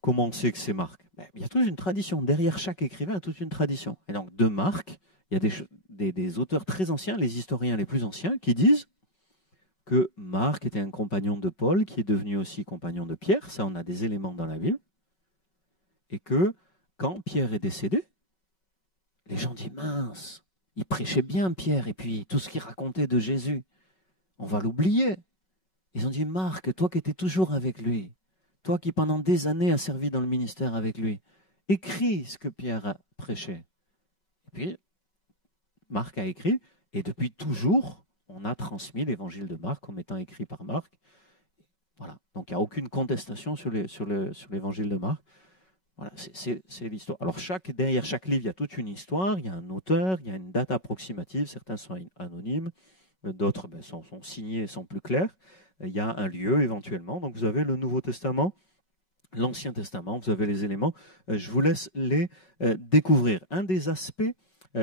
comment on sait que c'est Marc? Il y a toute une tradition. Derrière chaque écrivain, il y a toute une tradition. Et donc, de Marc, il y a des auteurs très anciens, les historiens les plus anciens, qui disent que Marc était un compagnon de Paul, qui est devenu aussi compagnon de Pierre. Ça, on a des éléments dans la Bible. Et que, quand Pierre est décédé, les gens disent, mince, il prêchait bien Pierre, et puis tout ce qu'il racontait de Jésus, on va l'oublier. Ils ont dit, Marc, toi qui étais toujours avec lui, toi qui pendant des années as servi dans le ministère avec lui, écris ce que Pierre a prêché. Et puis, Marc a écrit, et depuis toujours, on a transmis l'évangile de Marc comme étant écrit par Marc. Voilà. Donc il n'y a aucune contestation sur l'évangile de Marc. Voilà, c'est l'histoire. Alors derrière chaque livre, il y a toute une histoire, il y a un auteur, il y a une date approximative, certains sont anonymes, d'autres sont signés et sont plus clairs. Il y a un lieu éventuellement. Donc vous avez le Nouveau Testament, l'Ancien Testament, vous avez les éléments. Je vous laisse les découvrir. Un des aspects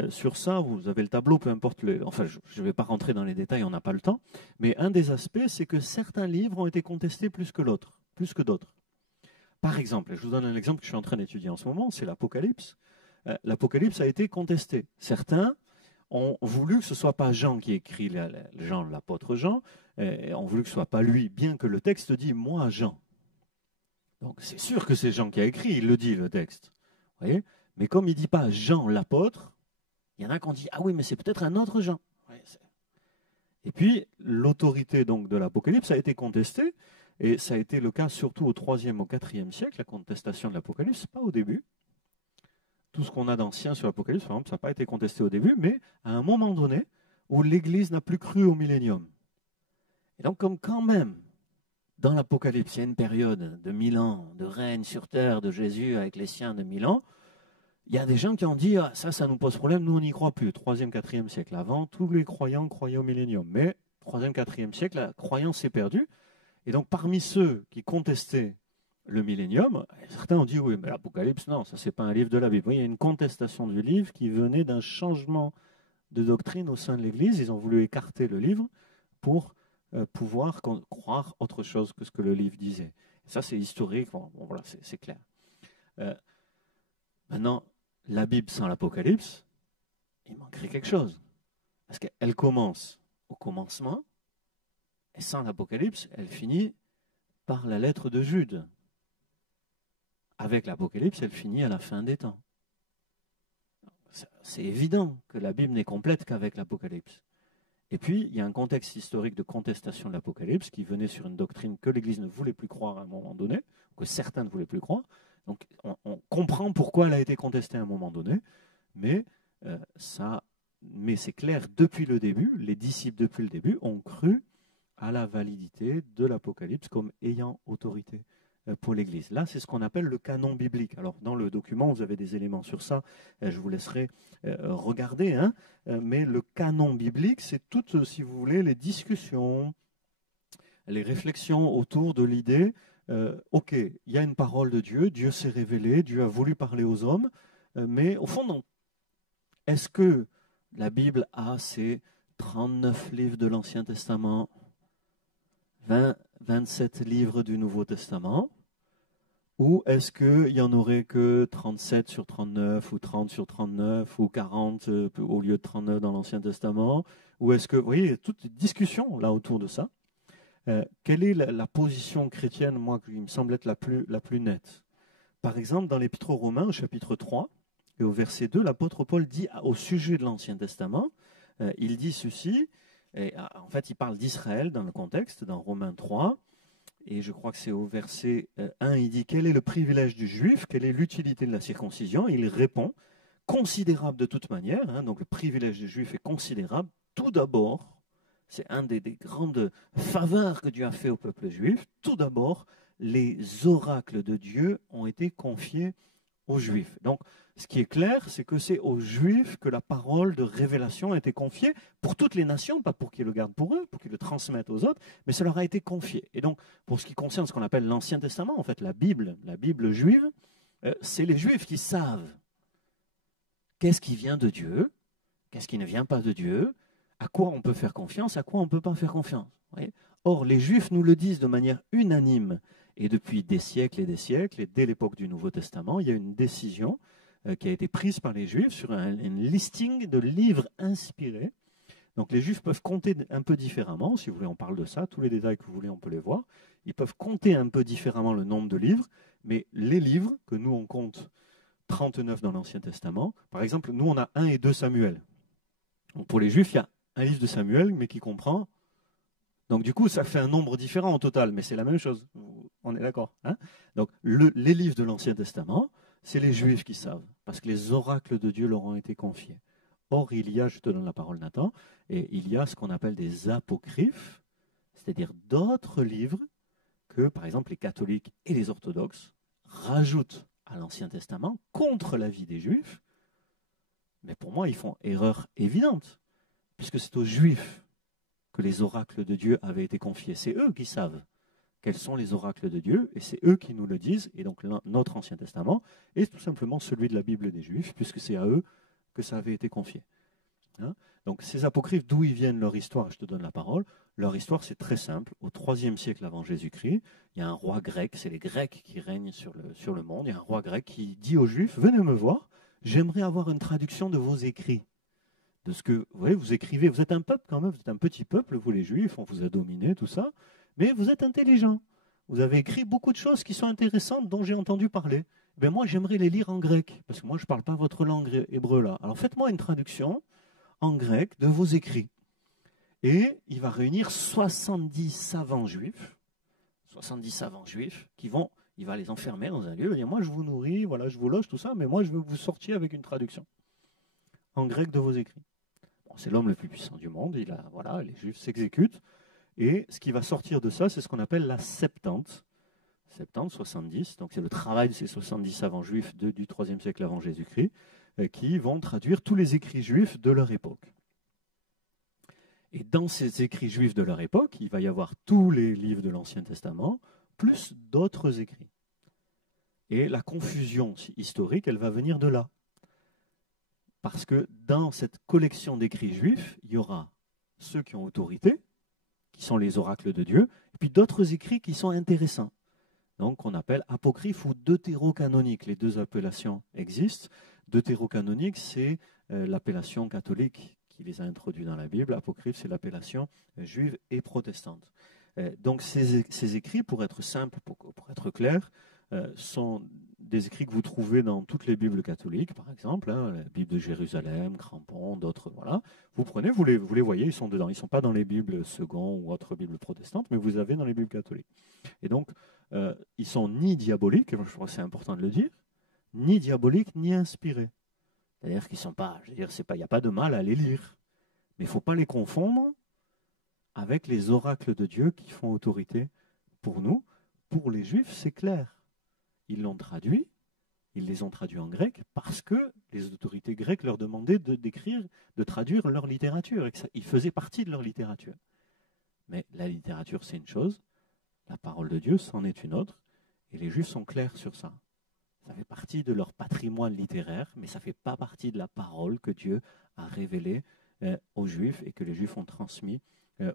sur ça, vous avez le tableau, peu importe, enfin je ne vais pas rentrer dans les détails, on n'a pas le temps, mais un des aspects, c'est que certains livres ont été contestés plus que d'autres. Par exemple, je vous donne un exemple que je suis en train d'étudier en ce moment, c'est l'Apocalypse. L'Apocalypse a été contesté. Certains ont voulu que ce ne soit pas Jean qui écrit, l'apôtre Jean, ont voulu que ce ne soit pas lui, bien que le texte dit « moi, Jean ». Donc c'est sûr que c'est Jean qui a écrit, il le dit, le texte. Vous voyez? Mais comme il ne dit pas Jean l'apôtre, il y en a qui ont dit « ah oui, mais c'est peut-être un autre Jean ». Et puis, l'autorité donc de l'Apocalypse a été contestée, et ça a été le cas surtout au 3e, au 4e siècle, la contestation de l'Apocalypse, pas au début. Tout ce qu'on a d'ancien sur l'Apocalypse, par exemple, ça n'a pas été contesté au début, mais à un moment donné, où l'Église n'a plus cru au millénium. Et donc, comme quand même, dans l'Apocalypse, il y a une période de 1000 ans de règne sur terre de Jésus avec les siens de 1000 ans, il y a des gens qui ont dit ah, ça nous pose problème, nous on n'y croit plus. 3e, 4e siècle avant, tous les croyants croyaient au millénium. Mais 3e, 4e siècle, la croyance s'est perdue. Et donc parmi ceux qui contestaient le millénium, certains ont dit oui, mais l'Apocalypse, non, ça c'est pas un livre de la Bible. Oui, il y a une contestation du livre qui venait d'un changement de doctrine au sein de l'Église. Ils ont voulu écarter le livre pour pouvoir croire autre chose que ce que le livre disait. Et ça c'est historique, bon, voilà, c'est clair. Maintenant, la Bible sans l'Apocalypse, il manquerait quelque chose. Parce qu'elle commence au commencement, et sans l'Apocalypse, elle finit par la lettre de Jude. Avec l'Apocalypse, elle finit à la fin des temps. C'est évident que la Bible n'est complète qu'avec l'Apocalypse. Et puis, il y a un contexte historique de contestation de l'Apocalypse qui venait sur une doctrine que l'Église ne voulait plus croire à un moment donné, que certains ne voulaient plus croire. Donc, on comprend pourquoi elle a été contestée à un moment donné, mais c'est clair, depuis le début, les disciples depuis le début ont cru à la validité de l'Apocalypse comme ayant autorité pour l'Église. Là, c'est ce qu'on appelle le canon biblique. Alors, dans le document, vous avez des éléments sur ça, je vous laisserai regarder, hein, mais le canon biblique, c'est toutes, si vous voulez, les discussions, les réflexions autour de l'idée, ok, il y a une parole de Dieu, Dieu s'est révélé, Dieu a voulu parler aux hommes, mais au fond, non. Est-ce que la Bible a ces 39 livres de l'Ancien Testament, 27 livres du Nouveau Testament, ou est-ce qu'il n'y en aurait que 37 sur 39, ou 30 sur 39, ou 40 au lieu de 39 dans l'Ancien Testament, ou est-ce que, vous voyez, il y a toute une discussion là autour de ça. Quelle est la position chrétienne, moi, qui me semble être la plus nette? Par exemple, dans l'Épître aux Romains, au chapitre 3, et au verset 2, l'apôtre Paul dit au sujet de l'Ancien Testament, il dit ceci, et en fait il parle d'Israël dans le contexte, dans Romains 3, et je crois que c'est au verset 1, il dit « Quel est le privilège du juif? Quelle est l'utilité de la circoncision ?» Et il répond « Considérable de toute manière, hein, donc le privilège du juif est considérable, tout d'abord, c'est un des grandes faveurs que Dieu a fait au peuple juif, tout d'abord, les oracles de Dieu ont été confiés aux Juifs. » Donc, ce qui est clair, c'est que c'est aux Juifs que la parole de révélation a été confiée pour toutes les nations, pas pour qu'ils le gardent pour eux, pour qu'ils le transmettent aux autres, mais ça leur a été confié. Et donc, pour ce qui concerne ce qu'on appelle l'Ancien Testament, en fait, la Bible juive, c'est les Juifs qui savent qu'est-ce qui vient de Dieu, qu'est-ce qui ne vient pas de Dieu, à quoi on peut faire confiance, à quoi on ne peut pas faire confiance. Or, les Juifs nous le disent de manière unanime. Et depuis des siècles, et dès l'époque du Nouveau Testament, il y a une décision qui a été prise par les Juifs sur un listing de livres inspirés. Donc les Juifs peuvent compter un peu différemment, si vous voulez on parle de ça, tous les détails que vous voulez on peut les voir. Ils peuvent compter un peu différemment le nombre de livres, mais les livres que nous on compte 39 dans l'Ancien Testament, par exemple nous on a 1 et 2 Samuel. Donc pour les Juifs il y a un livre de Samuel mais qui comprend... Donc du coup, ça fait un nombre différent au total, mais c'est la même chose. On est d'accord, hein? Donc les livres de l'Ancien Testament, c'est les Juifs qui savent, parce que les oracles de Dieu leur ont été confiés. Or, il y a, je te donne la parole Nathan, et il y a ce qu'on appelle des apocryphes, c'est-à-dire d'autres livres que, par exemple, les catholiques et les orthodoxes rajoutent à l'Ancien Testament contre l'avis des Juifs. Mais pour moi, ils font erreur évidente, puisque c'est aux Juifs que les oracles de Dieu avaient été confiés. C'est eux qui savent quels sont les oracles de Dieu, et c'est eux qui nous le disent, et donc notre Ancien Testament est tout simplement celui de la Bible des Juifs, puisque c'est à eux que ça avait été confié. Hein? Donc ces apocryphes, d'où ils viennent leur histoire, je te donne la parole, leur histoire c'est très simple, au IIIe siècle avant Jésus-Christ, il y a un roi grec, c'est les Grecs qui règnent sur le monde, il y a un roi grec qui dit aux Juifs, venez me voir, j'aimerais avoir une traduction de vos écrits. De ce que, vous voyez, vous écrivez, vous êtes un peuple quand même, vous êtes un petit peuple, vous les Juifs, on vous a dominé, tout ça, mais vous êtes intelligents. Vous avez écrit beaucoup de choses qui sont intéressantes dont j'ai entendu parler. Ben moi, j'aimerais les lire en grec, parce que moi, je ne parle pas votre langue hébreu là. Alors faites-moi une traduction en grec de vos écrits. Et il va réunir 70 savants juifs, il va les enfermer dans un lieu, il va dire, moi je vous nourris, voilà, je vous loge, tout ça, mais moi je veux que vous sortiez avec une traduction en grec de vos écrits. Bon, c'est l'homme le plus puissant du monde, voilà, les Juifs s'exécutent, et ce qui va sortir de ça, c'est ce qu'on appelle la Septante. 70, donc c'est le travail de ces 70 savants juifs du IIIe siècle avant Jésus-Christ, qui vont traduire tous les écrits juifs de leur époque. Et dans ces écrits juifs de leur époque, il va y avoir tous les livres de l'Ancien Testament, plus d'autres écrits. Et la confusion historique, elle va venir de là. Parce que dans cette collection d'écrits juifs, il y aura ceux qui ont autorité, qui sont les oracles de Dieu, et puis d'autres écrits qui sont intéressants. donc qu'on appelle apocryphe ou deutérocanonique. Les deux appellations existent. Deutérocanonique, c'est l'appellation catholique qui les a introduits dans la Bible. Apocryphe, c'est l'appellation juive et protestante. Donc ces écrits, pour être simples, pour être clairs, sont des écrits que vous trouvez dans toutes les Bibles catholiques, par exemple, la Bible de Jérusalem, Crampon, d'autres, voilà. Vous prenez, vous les voyez, ils sont dedans. Ils ne sont pas dans les Bibles second ou autres Bibles protestantes, mais vous avez dans les Bibles catholiques. Et donc, ils sont ni diaboliques, je crois que c'est important de le dire, ni diaboliques, ni inspirés. C'est-à-dire qu'ils ne sont pas, je veux dire, il n'y a pas de mal à les lire. Mais il ne faut pas les confondre avec les oracles de Dieu qui font autorité pour nous. Pour les Juifs, c'est clair. Ils l'ont traduit, ils les ont traduits en grec parce que les autorités grecques leur demandaient de traduire leur littérature. Et que ils faisaient partie de leur littérature. Mais la littérature, c'est une chose, la parole de Dieu, c'en est une autre, et les Juifs sont clairs sur ça. Ça fait partie de leur patrimoine littéraire, mais ça ne fait pas partie de la parole que Dieu a révélée aux Juifs et que les Juifs ont transmis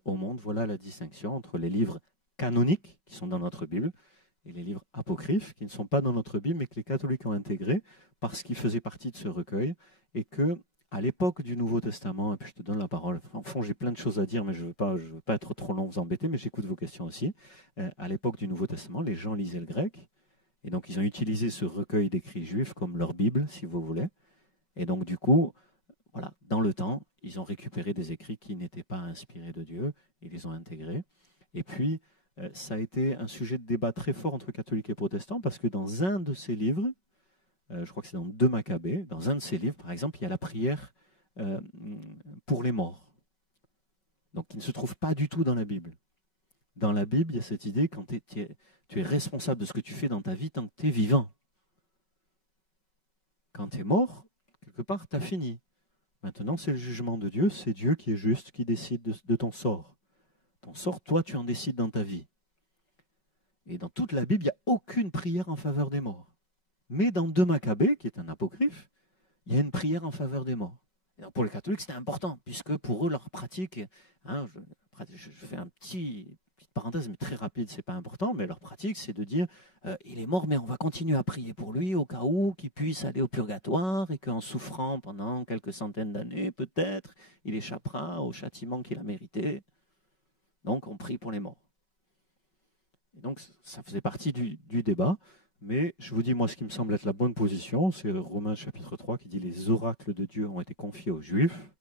au monde. Voilà la distinction entre les livres canoniques, qui sont dans notre Bible, et les livres apocryphes, qui ne sont pas dans notre Bible, mais que les catholiques ont intégrés parce qu'ils faisaient partie de ce recueil, et que à l'époque du Nouveau Testament, et puis je te donne la parole, en fond j'ai plein de choses à dire, mais je veux pas être trop long, vous embêter, mais j'écoute vos questions aussi. À l'époque du Nouveau Testament, les gens lisaient le grec, et donc ils ont utilisé ce recueil d'écrits juifs comme leur Bible, si vous voulez. Et donc du coup, voilà, dans le temps, ils ont récupéré des écrits qui n'étaient pas inspirés de Dieu, ils les ont intégrés. Et puis, ça a été un sujet de débat très fort entre catholiques et protestants, parce que dans un de ces livres, je crois que c'est dans 2 Maccabées, dans un de ces livres, par exemple, il y a la prière pour les morts. Donc, qui ne se trouve pas du tout dans la Bible. Dans la Bible, il y a cette idée quand tu es responsable de ce que tu fais dans ta vie tant que tu es vivant. Quand tu es mort, quelque part, tu as fini. Maintenant, c'est le jugement de Dieu, c'est Dieu qui est juste, qui décide de ton sort. Ton sort, toi, tu en décides dans ta vie. Et dans toute la Bible, il n'y a aucune prière en faveur des morts. Mais dans 2 Maccabées, qui est un apocryphe, il y a une prière en faveur des morts. Et donc pour les catholiques, c'était important, puisque pour eux, leur pratique, je fais une petite parenthèse, mais très rapide, c'est pas important, mais leur pratique, c'est de dire, il est mort, mais on va continuer à prier pour lui, au cas où qu'il puisse aller au purgatoire, et qu'en souffrant pendant quelques centaines d'années, peut-être, il échappera au châtiment qu'il a mérité. Donc on prie pour les morts. Et donc ça faisait partie du débat. Mais je vous dis, moi, ce qui me semble être la bonne position, c'est Romains chapitre 3 qui dit « Les oracles de Dieu ont été confiés aux Juifs ».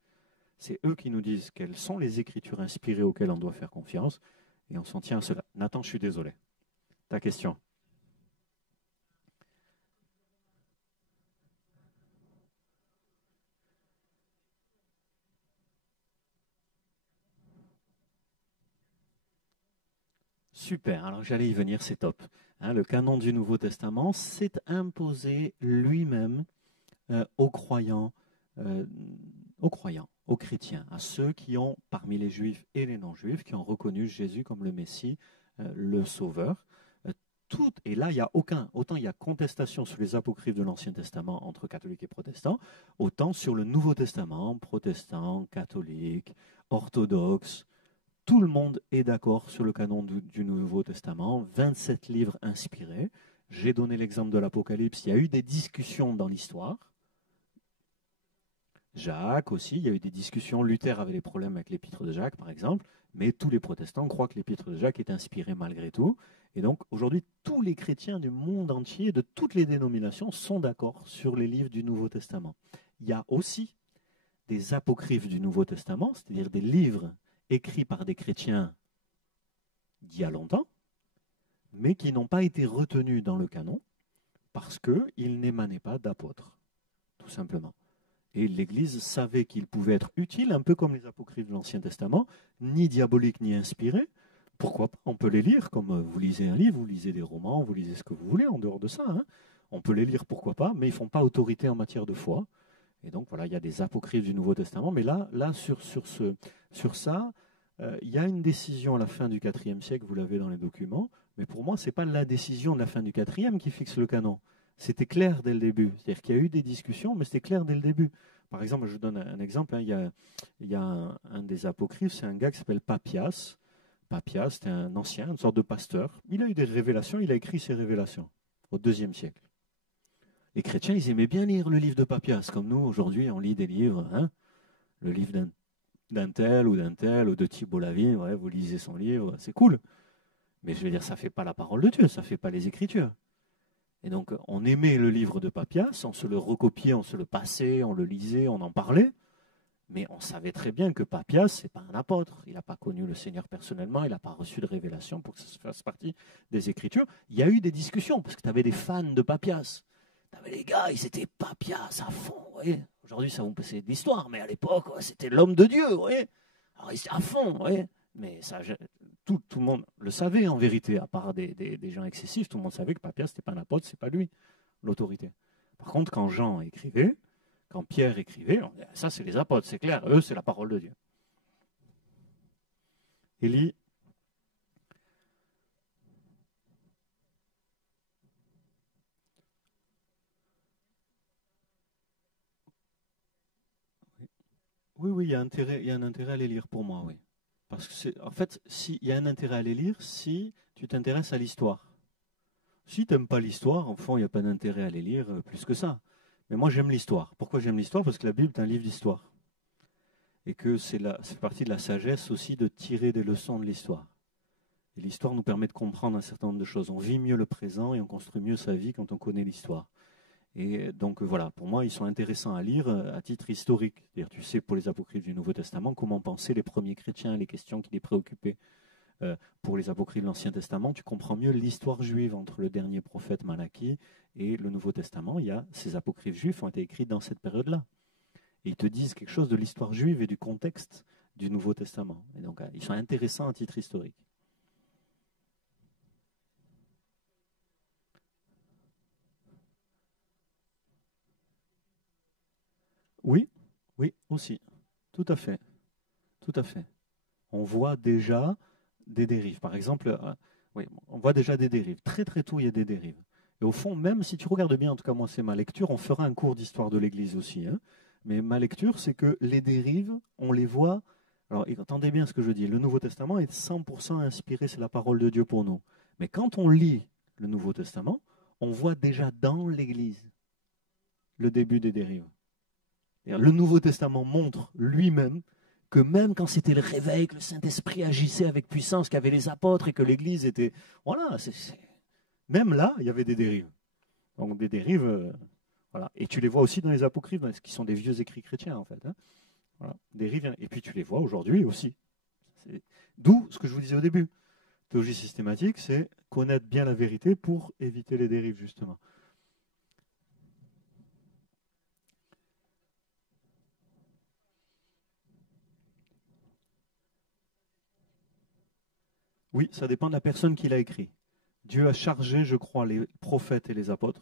C'est eux qui nous disent quelles sont les écritures inspirées auxquelles on doit faire confiance. Et on s'en tient à cela. Nathan, je suis désolé. Ta question. Super, alors j'allais y venir, c'est top. Le canon du Nouveau Testament s'est imposé lui-même aux croyants, aux chrétiens, à ceux qui ont, parmi les juifs et les non-juifs, qui ont reconnu Jésus comme le Messie, le Sauveur. Et là, il n'y a autant il y a contestation sur les apocryphes de l'Ancien Testament entre catholiques et protestants, autant sur le Nouveau Testament, protestants, catholiques, orthodoxes. Tout le monde est d'accord sur le canon du Nouveau Testament, 27 livres inspirés. J'ai donné l'exemple de l'Apocalypse, il y a eu des discussions dans l'histoire. Jacques aussi, il y a eu des discussions. Luther avait des problèmes avec l'épître de Jacques, par exemple, mais tous les protestants croient que l'épître de Jacques est inspiré malgré tout. Et donc, aujourd'hui, tous les chrétiens du monde entier, de toutes les dénominations, sont d'accord sur les livres du Nouveau Testament. Il y a aussi des apocryphes du Nouveau Testament, c'est-à-dire des livres écrits par des chrétiens d'il y a longtemps, mais qui n'ont pas été retenus dans le canon parce qu'ils n'émanaient pas d'apôtres, tout simplement. Et l'Église savait qu'ils pouvaient être utiles, un peu comme les apocryphes de l'Ancien Testament, ni diaboliques ni inspirés. Pourquoi pas? On peut les lire comme vous lisez un livre, vous lisez des romans, vous lisez ce que vous voulez en dehors de ça. On peut les lire, pourquoi pas, mais ils ne font pas autorité en matière de foi. Et donc voilà, il y a des apocryphes du Nouveau Testament, mais là sur ça, il y a une décision à la fin du IVe siècle, vous l'avez dans les documents, mais pour moi, ce n'est pas la décision de la fin du IVe qui fixe le canon. C'était clair dès le début. C'est-à-dire qu'il y a eu des discussions, mais c'était clair dès le début. Par exemple, je donne un exemple. Il y a un des apocryphes, c'est un gars qui s'appelle Papias. Papias, c'était un ancien, une sorte de pasteur. Il a eu des révélations, il a écrit ses révélations au IIe siècle. Les chrétiens, ils aimaient bien lire le livre de Papias, comme nous, aujourd'hui, on lit des livres, hein, le livre d'un tel ou de Thibault Lavigne, ouais, vous lisez son livre, c'est cool. Mais je veux dire, ça ne fait pas la parole de Dieu, ça ne fait pas les Écritures. Et donc, on aimait le livre de Papias, on se le recopiait, on se le passait, on le lisait, on en parlait. Mais on savait très bien que Papias, ce n'est pas un apôtre. Il n'a pas connu le Seigneur personnellement, il n'a pas reçu de révélation pour que ça fasse partie des Écritures. Il y a eu des discussions, parce que tu avais des fans de Papias. Tu avais les gars, ils étaient Papias à fond. Ouais. Aujourd'hui, ça vous passer de l'histoire, mais à l'époque, ouais, c'était l'homme de Dieu. Ouais. Alors, ils étaient à fond. Ouais. Mais ça, tout le monde le savait en vérité, à part des gens excessifs. Tout le monde savait que Papias, ce n'était pas un apôtre, ce n'est pas lui, l'autorité. Par contre, quand Jean écrivait, quand Pierre écrivait, ça c'est les apôtres, c'est clair, eux c'est la parole de Dieu. Élie, oui, il y a un intérêt à les lire pour moi, oui. Parce que en fait, il y a un intérêt à les lire si tu t'intéresses à l'histoire. Si tu n'aimes pas l'histoire, en fond, il n'y a pas d'intérêt à les lire plus que ça. Mais moi j'aime l'histoire. Pourquoi j'aime l'histoire? Parce que la Bible est un livre d'histoire. Et que c'est partie de la sagesse aussi de tirer des leçons de l'histoire. Et l'histoire nous permet de comprendre un certain nombre de choses. On vit mieux le présent et on construit mieux sa vie quand on connaît l'histoire. Et donc voilà, pour moi, ils sont intéressants à lire à titre historique. C'est-à-dire, tu sais, pour les apocryphes du Nouveau Testament, comment pensaient les premiers chrétiens, les questions qui les préoccupaient. Pour les apocryphes de l'Ancien Testament, tu comprends mieux l'histoire juive entre le dernier prophète Malachie et le Nouveau Testament. Ces apocryphes juifs ont été écrits dans cette période-là. Et ils te disent quelque chose de l'histoire juive et du contexte du Nouveau Testament. Et donc, ils sont intéressants à titre historique. Oui, oui, aussi. Tout à fait. Tout à fait. On voit déjà des dérives. Par exemple, oui, on voit déjà des dérives. Très très tôt, il y a des dérives. Et au fond, même si tu regardes bien, en tout cas moi c'est ma lecture, on fera un cours d'histoire de l'Église aussi. Hein, mais ma lecture, c'est que les dérives, on les voit. Alors, entendez bien ce que je dis. Le Nouveau Testament est 100% inspiré, c'est la parole de Dieu pour nous. Mais quand on lit le Nouveau Testament, on voit déjà dans l'Église le début des dérives. Le Nouveau Testament montre lui-même que même quand c'était le réveil, que le Saint-Esprit agissait avec puissance, qu'il y avait les apôtres et que l'Église était... Voilà, même là, il y avait des dérives. Donc des dérives, voilà. Et tu les vois aussi dans les apocryphes, qui sont des vieux écrits chrétiens en fait. Hein. Voilà. Dérives, et puis tu les vois aujourd'hui aussi. D'où ce que je vous disais au début. Théologie systématique, c'est connaître bien la vérité pour éviter les dérives justement. Oui, ça dépend de la personne qui l'a écrit. Dieu a chargé, je crois, les prophètes et les apôtres.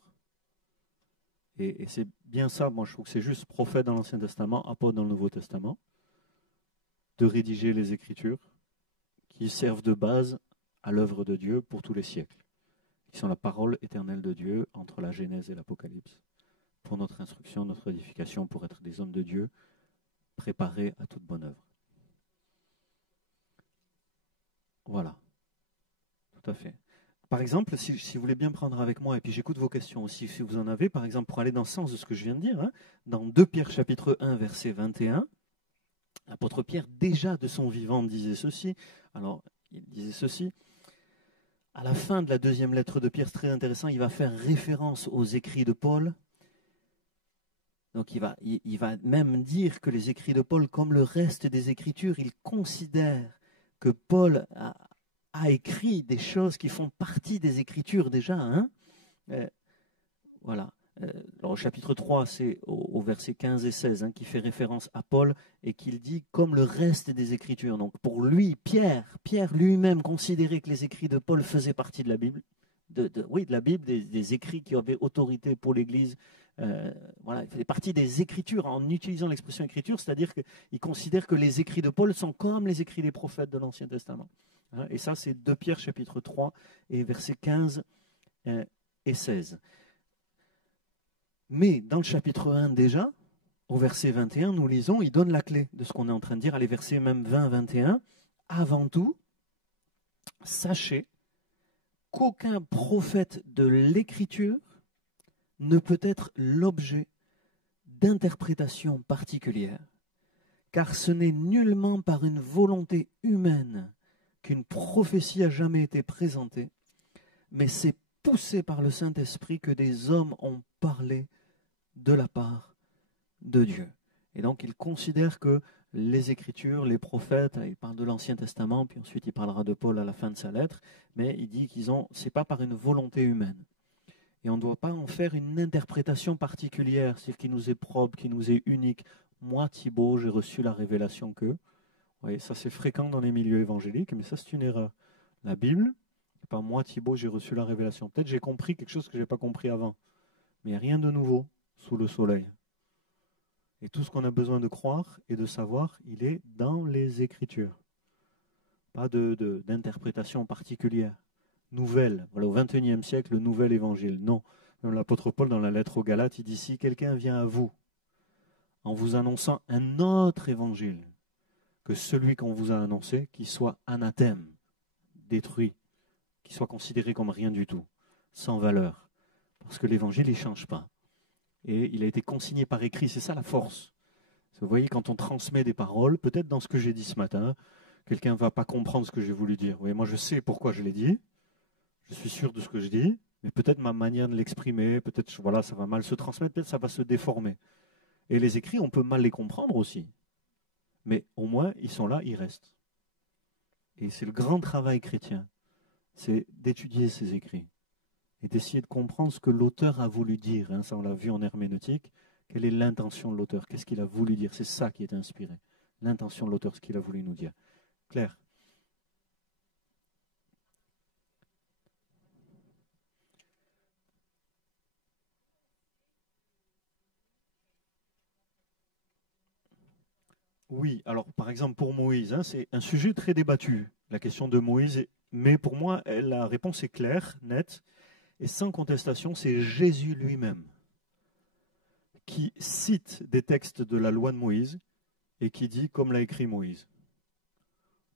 Et c'est bien ça, moi je trouve que c'est juste prophète dans l'Ancien Testament, apôtre dans le Nouveau Testament, de rédiger les Écritures qui servent de base à l'œuvre de Dieu pour tous les siècles, qui sont la parole éternelle de Dieu entre la Genèse et l'Apocalypse, pour notre instruction, notre édification, pour être des hommes de Dieu préparés à toute bonne œuvre. Voilà, tout à fait. Par exemple, si vous voulez bien prendre avec moi, et puis j'écoute vos questions aussi, si vous en avez, par exemple, pour aller dans le sens de ce que je viens de dire, hein, dans 2 Pierre chapitre 1, verset 21, l'apôtre Pierre, déjà de son vivant, disait ceci. Alors, il disait ceci. À la fin de la 2e lettre de Pierre, c'est très intéressant, il va faire référence aux écrits de Paul. Donc il va même dire que les écrits de Paul, comme le reste des Écritures, il considère que Paul a écrit des choses qui font partie des Écritures déjà. Hein, voilà. Alors, au chapitre 3, c'est au verset 15 et 16 hein, qui fait référence à Paul et qu'il dit comme le reste des Écritures. Donc pour lui, Pierre lui-même considérait que les écrits de Paul faisaient partie de la Bible. De la Bible, des écrits qui avaient autorité pour l'Église. Voilà, il fait partie des Écritures en utilisant l'expression Écriture, c'est-à-dire qu'il considère que les écrits de Paul sont comme les écrits des prophètes de l'Ancien Testament. Hein, et ça, c'est 2 Pierre chapitre 3 et versets 15 et 16. Mais dans le chapitre 1 déjà, au verset 21, nous lisons, il donne la clé de ce qu'on est en train de dire, à les versets même 20-21. Avant tout, Sachez qu'aucun prophète de l'Écriture ne peut être l'objet d'interprétations particulières, car ce n'est nullement par une volonté humaine qu'une prophétie a jamais été présentée, mais c'est poussé par le Saint-Esprit que des hommes ont parlé de la part de Dieu. Et donc il considère que les Écritures, les prophètes, il parle de l'Ancien Testament, puis ensuite il parlera de Paul à la fin de sa lettre, mais il dit c'est pas par une volonté humaine. Et on ne doit pas en faire une interprétation particulière, c'est-à-dire qui nous est propre, qui nous est unique. Moi, Thibaut, j'ai reçu la révélation que... Vous voyez, ça c'est fréquent dans les milieux évangéliques, mais ça c'est une erreur. La Bible, c'est pas moi, Thibaut, j'ai reçu la révélation. Peut-être j'ai compris quelque chose que je n'ai pas compris avant, mais il n'y a rien de nouveau sous le soleil. Et tout ce qu'on a besoin de croire et de savoir, il est dans les Écritures. Pas d'interprétation particulière, nouvelle. Voilà, au XXIe siècle, le nouvel évangile. Non. Même l'apôtre Paul, dans la lettre aux Galates, il dit, si quelqu'un vient à vous en vous annonçant un autre évangile que celui qu'on vous a annoncé, qu'il soit anathème, détruit, qu'il soit considéré comme rien du tout, sans valeur. Parce que l'évangile, il ne change pas. Et il a été consigné par écrit, c'est ça la force. Vous voyez, quand on transmet des paroles, peut-être dans ce que j'ai dit ce matin, quelqu'un ne va pas comprendre ce que j'ai voulu dire. Vous voyez, moi je sais pourquoi je l'ai dit, je suis sûr de ce que je dis, mais peut-être ma manière de l'exprimer, peut-être voilà, ça va mal se transmettre, peut-être ça va se déformer. Et les écrits, on peut mal les comprendre aussi. Mais au moins, ils sont là, ils restent. Et c'est le grand travail chrétien, c'est d'étudier ces écrits et d'essayer de comprendre ce que l'auteur a voulu dire. Hein, ça, on l'a vu en herméneutique. Quelle est l'intention de l'auteur? Qu'est-ce qu'il a voulu dire? C'est ça qui est inspiré. L'intention de l'auteur, ce qu'il a voulu nous dire. Claire? Oui, alors par exemple pour Moïse, hein, c'est un sujet très débattu, la question de Moïse, mais pour moi, la réponse est claire, nette, et sans contestation, c'est Jésus lui-même qui cite des textes de la loi de Moïse et qui dit comme l'a écrit Moïse.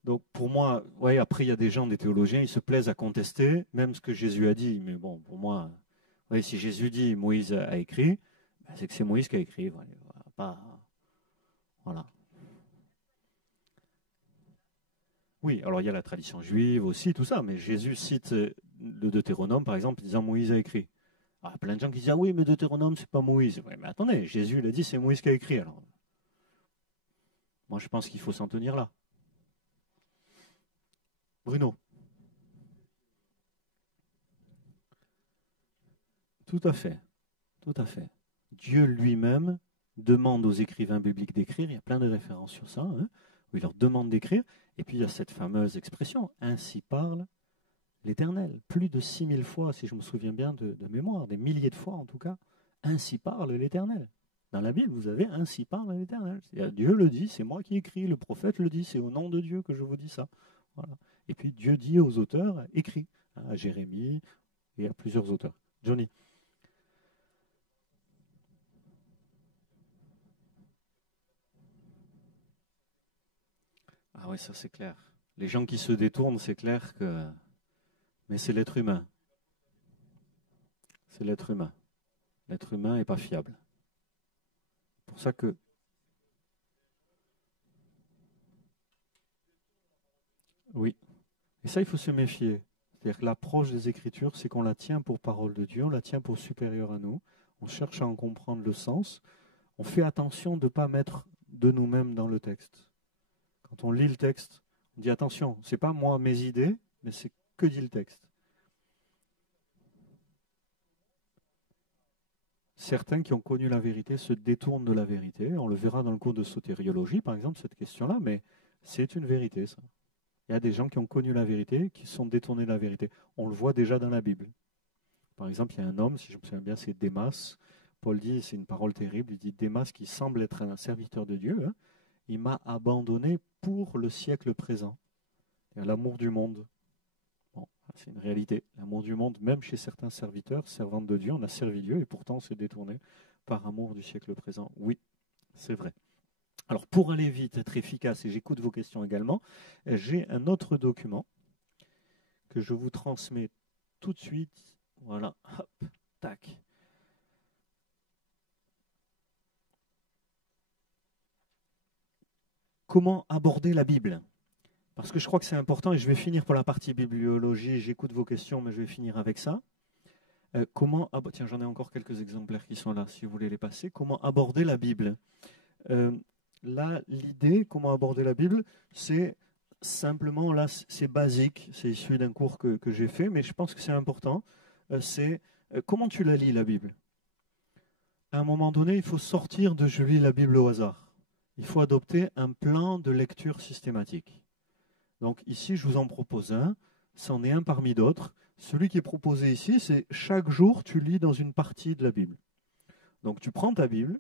Donc pour moi, ouais, après il y a des gens, des théologiens, ils se plaisent à contester même ce que Jésus a dit, mais bon, pour moi, ouais, si Jésus dit Moïse a écrit, ben, c'est que c'est Moïse qui a écrit, voilà, pas, voilà. Oui, alors il y a la tradition juive aussi, tout ça, mais Jésus cite le Deutéronome, par exemple, disant Moïse a écrit. Ah, plein de gens qui disent, ah oui, mais Deutéronome, c'est pas Moïse. Ouais, mais attendez, Jésus l'a dit, c'est Moïse qui a écrit. Alors, moi, je pense qu'il faut s'en tenir là. Bruno. Tout à fait, tout à fait. Dieu lui-même demande aux écrivains bibliques d'écrire, il y a plein de références sur ça, hein, où il leur demande d'écrire, et puis il y a cette fameuse expression, ainsi parle l'Éternel. Plus de 6000 fois, si je me souviens bien de mémoire, des milliers de fois en tout cas, ainsi parle l'Éternel. Dans la Bible, vous avez ainsi parle l'Éternel. Dieu le dit, c'est moi qui écris, le prophète le dit, c'est au nom de Dieu que je vous dis ça. Voilà. Et puis Dieu dit aux auteurs, écrit, à Jérémie et à plusieurs auteurs. Johnny. Ah oui, ça c'est clair. Les gens qui se détournent, c'est clair que... Mais c'est l'être humain. C'est l'être humain. L'être humain n'est pas fiable. C'est pour ça que... Oui. Et ça, il faut se méfier. C'est-à-dire que l'approche des Écritures, c'est qu'on la tient pour parole de Dieu, on la tient pour supérieure à nous, on cherche à en comprendre le sens, on fait attention de ne pas mettre de nous-mêmes dans le texte. Quand on lit le texte, on dit attention, c'est pas moi mes idées, mais c'est que dit le texte. Certains qui ont connu la vérité se détournent de la vérité. On le verra dans le cours de sotériologie, par exemple, cette question-là, mais c'est une vérité, ça. Il y a des gens qui ont connu la vérité, qui sont détournés de la vérité. On le voit déjà dans la Bible. Par exemple, il y a un homme, si je me souviens bien, c'est Démas. Paul dit, c'est une parole terrible, il dit Démas qui semble être un serviteur de Dieu, hein, il m'a abandonné pour le siècle présent. L'amour du monde. Bon, c'est une réalité. L'amour du monde, même chez certains serviteurs, servantes de Dieu, on a servi Dieu et pourtant on s'est détourné par amour du siècle présent. Oui, c'est vrai. Alors pour aller vite, être efficace, et j'écoute vos questions également, j'ai un autre document que je vous transmets tout de suite. Voilà, hop, tac. Comment aborder la Bible? Parce que je crois que c'est important, et je vais finir pour la partie bibliologie, j'écoute vos questions, mais je vais finir avec ça. Tiens, j'en ai encore quelques exemplaires qui sont là, si vous voulez les passer. Comment aborder la Bible? Là, l'idée, comment aborder la Bible, c'est simplement, là, c'est basique, c'est issu d'un cours que j'ai fait, mais je pense que c'est important. C'est comment tu la lis, la Bible? À un moment donné, il faut sortir de je lis la Bible au hasard. Il faut adopter un plan de lecture systématique. Donc ici, je vous en propose un, c'en est un parmi d'autres. Celui qui est proposé ici, c'est chaque jour, tu lis dans une partie de la Bible. Donc tu prends ta Bible,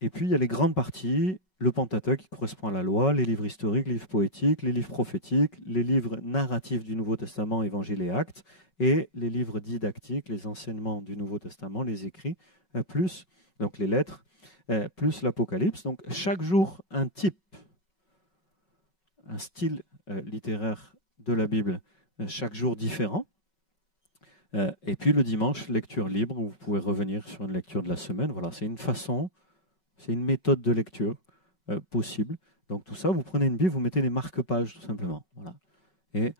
et puis il y a les grandes parties, le Pentateuque qui correspond à la loi, les livres historiques, les livres poétiques, les livres prophétiques, les livres narratifs du Nouveau Testament, Évangiles et Actes, et les livres didactiques, les enseignements du Nouveau Testament, les écrits, plus donc les lettres, plus l'Apocalypse. Donc chaque jour, un type, un style littéraire de la Bible, chaque jour différent. Et puis le dimanche, lecture libre, où vous pouvez revenir sur une lecture de la semaine. Voilà, c'est une façon, c'est une méthode de lecture possible. Donc tout ça, vous prenez une Bible, vous mettez les marque-pages tout simplement. Voilà. Et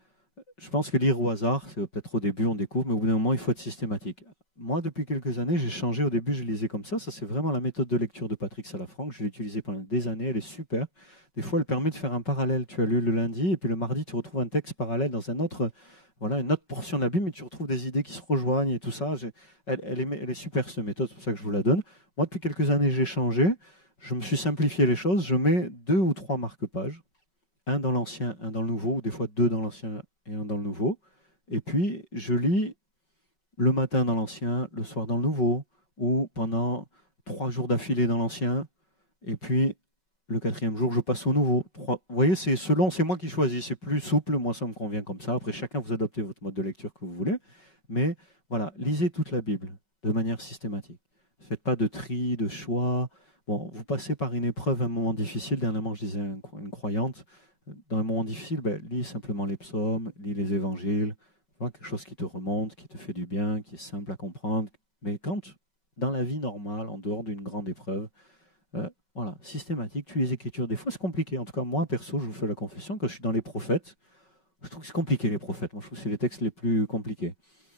je pense que lire au hasard, c'est peut-être au début on découvre, mais au bout d'un moment, il faut être systématique. Moi, depuis quelques années, j'ai changé. Au début, je lisais comme ça. Ça, c'est vraiment la méthode de lecture de Patrick Salafranc. Je l'ai utilisée pendant des années. Elle est super. Des fois, elle permet de faire un parallèle. Tu as lu le lundi, et puis le mardi, tu retrouves un texte parallèle dans un autre, voilà, une autre portion de la Bible, mais tu retrouves des idées qui se rejoignent et tout ça. Elle est super, cette méthode. C'est pour ça que je vous la donne. Moi, depuis quelques années, j'ai changé. Je me suis simplifié les choses. Je mets 2 ou 3 marque-pages. Un dans l'ancien, un dans le nouveau, ou des fois 2 dans l'ancien et un dans le nouveau. Et puis, je lis le matin dans l'ancien, le soir dans le nouveau, ou pendant 3 jours d'affilée dans l'ancien, et puis le 4e jour, je passe au nouveau. Vous voyez, c'est moi qui choisis, c'est plus souple, moi ça me convient comme ça. Après, chacun vous adoptez votre mode de lecture que vous voulez, mais voilà, lisez toute la Bible de manière systématique. Ne faites pas de tri, de choix. Bon, vous passez par une épreuve, un moment difficile. Dernièrement, je disais à une croyante, dans un moment difficile, lis simplement les psaumes, lis les évangiles, quelque chose qui te remonte, qui te fait du bien, qui est simple à comprendre. Mais quand, dans la vie normale, en dehors d'une grande épreuve, voilà, systématique, tu les Écritures. Des fois, c'est compliqué. En tout cas, moi, perso, je vous fais la confession, quand je suis dans les prophètes, je trouve que c'est compliqué, les prophètes. Moi, je trouve que c'est les textes les plus compliqués,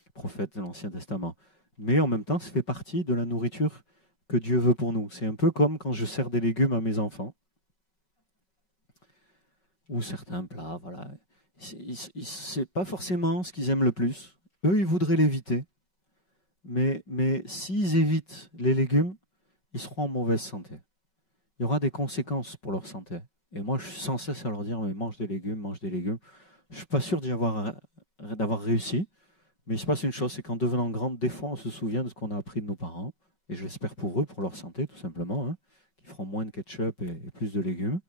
les prophètes de l'Ancien Testament. Mais en même temps, ça fait partie de la nourriture que Dieu veut pour nous. C'est un peu comme quand je sers des légumes à mes enfants, ou certains plats, voilà. C'est pas forcément ce qu'ils aiment le plus. Eux, ils voudraient l'éviter. Mais s'ils évitent les légumes, ils seront en mauvaise santé. Il y aura des conséquences pour leur santé. Et moi, je suis sans cesse à leur dire, mais mange des légumes, mange des légumes. Je ne suis pas sûr d'avoir réussi. Mais il se passe une chose, c'est qu'en devenant grande, des fois, on se souvient de ce qu'on a appris de nos parents. Et je l'espère pour eux, pour leur santé, tout simplement, hein, qui feront moins de ketchup et plus de légumes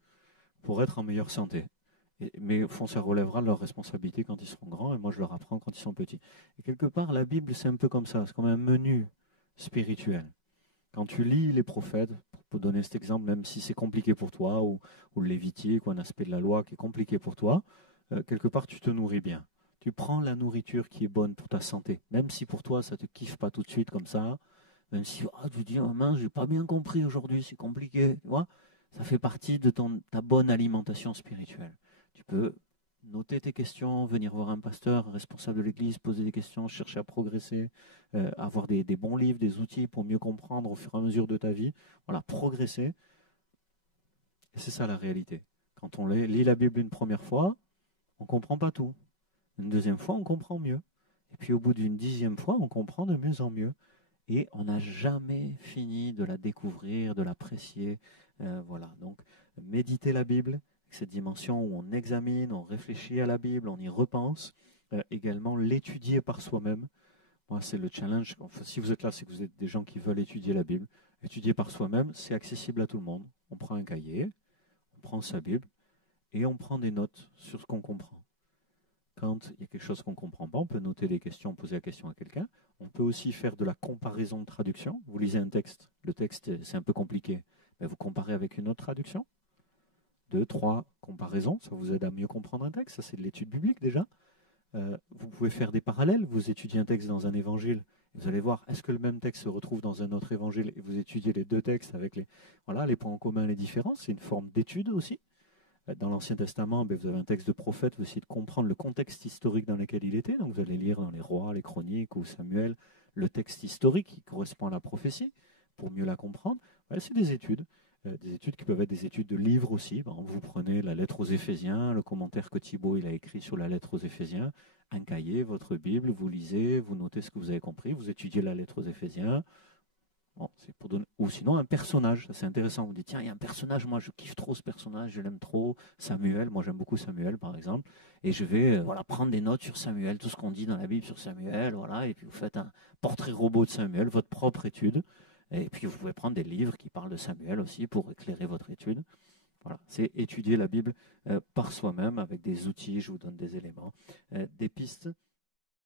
pour être en meilleure santé. Mais au fond, ça relèvera de leur responsabilité quand ils seront grands, et moi je leur apprends quand ils sont petits. Et quelque part, la Bible, c'est un peu comme ça, c'est comme un menu spirituel. Quand tu lis les prophètes, pour donner cet exemple, même si c'est compliqué pour toi, ou le Lévitique, ou un aspect de la loi qui est compliqué pour toi, quelque part, tu te nourris bien. Tu prends la nourriture qui est bonne pour ta santé, même si pour toi, ça ne te kiffe pas tout de suite comme ça, même si tu dis, oh mince, j'ai pas bien compris aujourd'hui, c'est compliqué, tu vois, ça fait partie de ta bonne alimentation spirituelle. Tu peux noter tes questions, venir voir un pasteur, un responsable de l'église, poser des questions, chercher à progresser, avoir des bons livres, des outils pour mieux comprendre au fur et à mesure de ta vie. Voilà, progresser. Et c'est ça la réalité. Quand on lit la Bible une première fois, on ne comprend pas tout. Une deuxième fois, on comprend mieux. Et puis au bout d'une 10e fois, on comprend de mieux en mieux. Et on n'a jamais fini de la découvrir, de l'apprécier. Voilà, donc méditer la Bible, cette dimension où on examine, on réfléchit à la Bible, on y repense. Également l'étudier par soi-même. Moi, c'est le challenge. Enfin, si vous êtes là, c'est que vous êtes des gens qui veulent étudier la Bible. Étudier par soi-même, c'est accessible à tout le monde. On prend un cahier, on prend sa Bible et on prend des notes sur ce qu'on comprend. Quand il y a quelque chose qu'on ne comprend pas, on peut noter des questions, poser la question à quelqu'un. On peut aussi faire de la comparaison de traduction. Vous lisez un texte, le texte c'est un peu compliqué. Ben, vous comparez avec une autre traduction. 2, 3 comparaisons, ça vous aide à mieux comprendre un texte. Ça, c'est de l'étude biblique déjà. Vous pouvez faire des parallèles. Vous étudiez un texte dans un évangile, vous allez voir, est-ce que le même texte se retrouve dans un autre évangile, et vous étudiez les deux textes avec les points en commun, les différences. C'est une forme d'étude aussi. Dans l'Ancien Testament, vous avez un texte de prophète, vous essayez de comprendre le contexte historique dans lequel il était. Donc vous allez lire dans les Rois, les Chroniques ou Samuel le texte historique qui correspond à la prophétie pour mieux la comprendre. C'est des études qui peuvent être des études de livres aussi. Vous prenez la lettre aux Éphésiens, le commentaire que Thibaut il a écrit sur la lettre aux Éphésiens, un cahier, votre Bible, vous lisez, vous notez ce que vous avez compris, vous étudiez la lettre aux Éphésiens. C'est pour donner... Ou sinon un personnage, c'est intéressant. Vous dites, tiens, il y a un personnage, moi je kiffe trop ce personnage, je l'aime trop, Samuel, moi j'aime beaucoup Samuel par exemple, et je vais prendre des notes sur Samuel, tout ce qu'on dit dans la Bible sur Samuel, et puis vous faites un portrait robot de Samuel, votre propre étude, et puis vous pouvez prendre des livres qui parlent de Samuel aussi pour éclairer votre étude. C'est étudier la Bible par soi-même avec des outils, je vous donne des éléments, des pistes.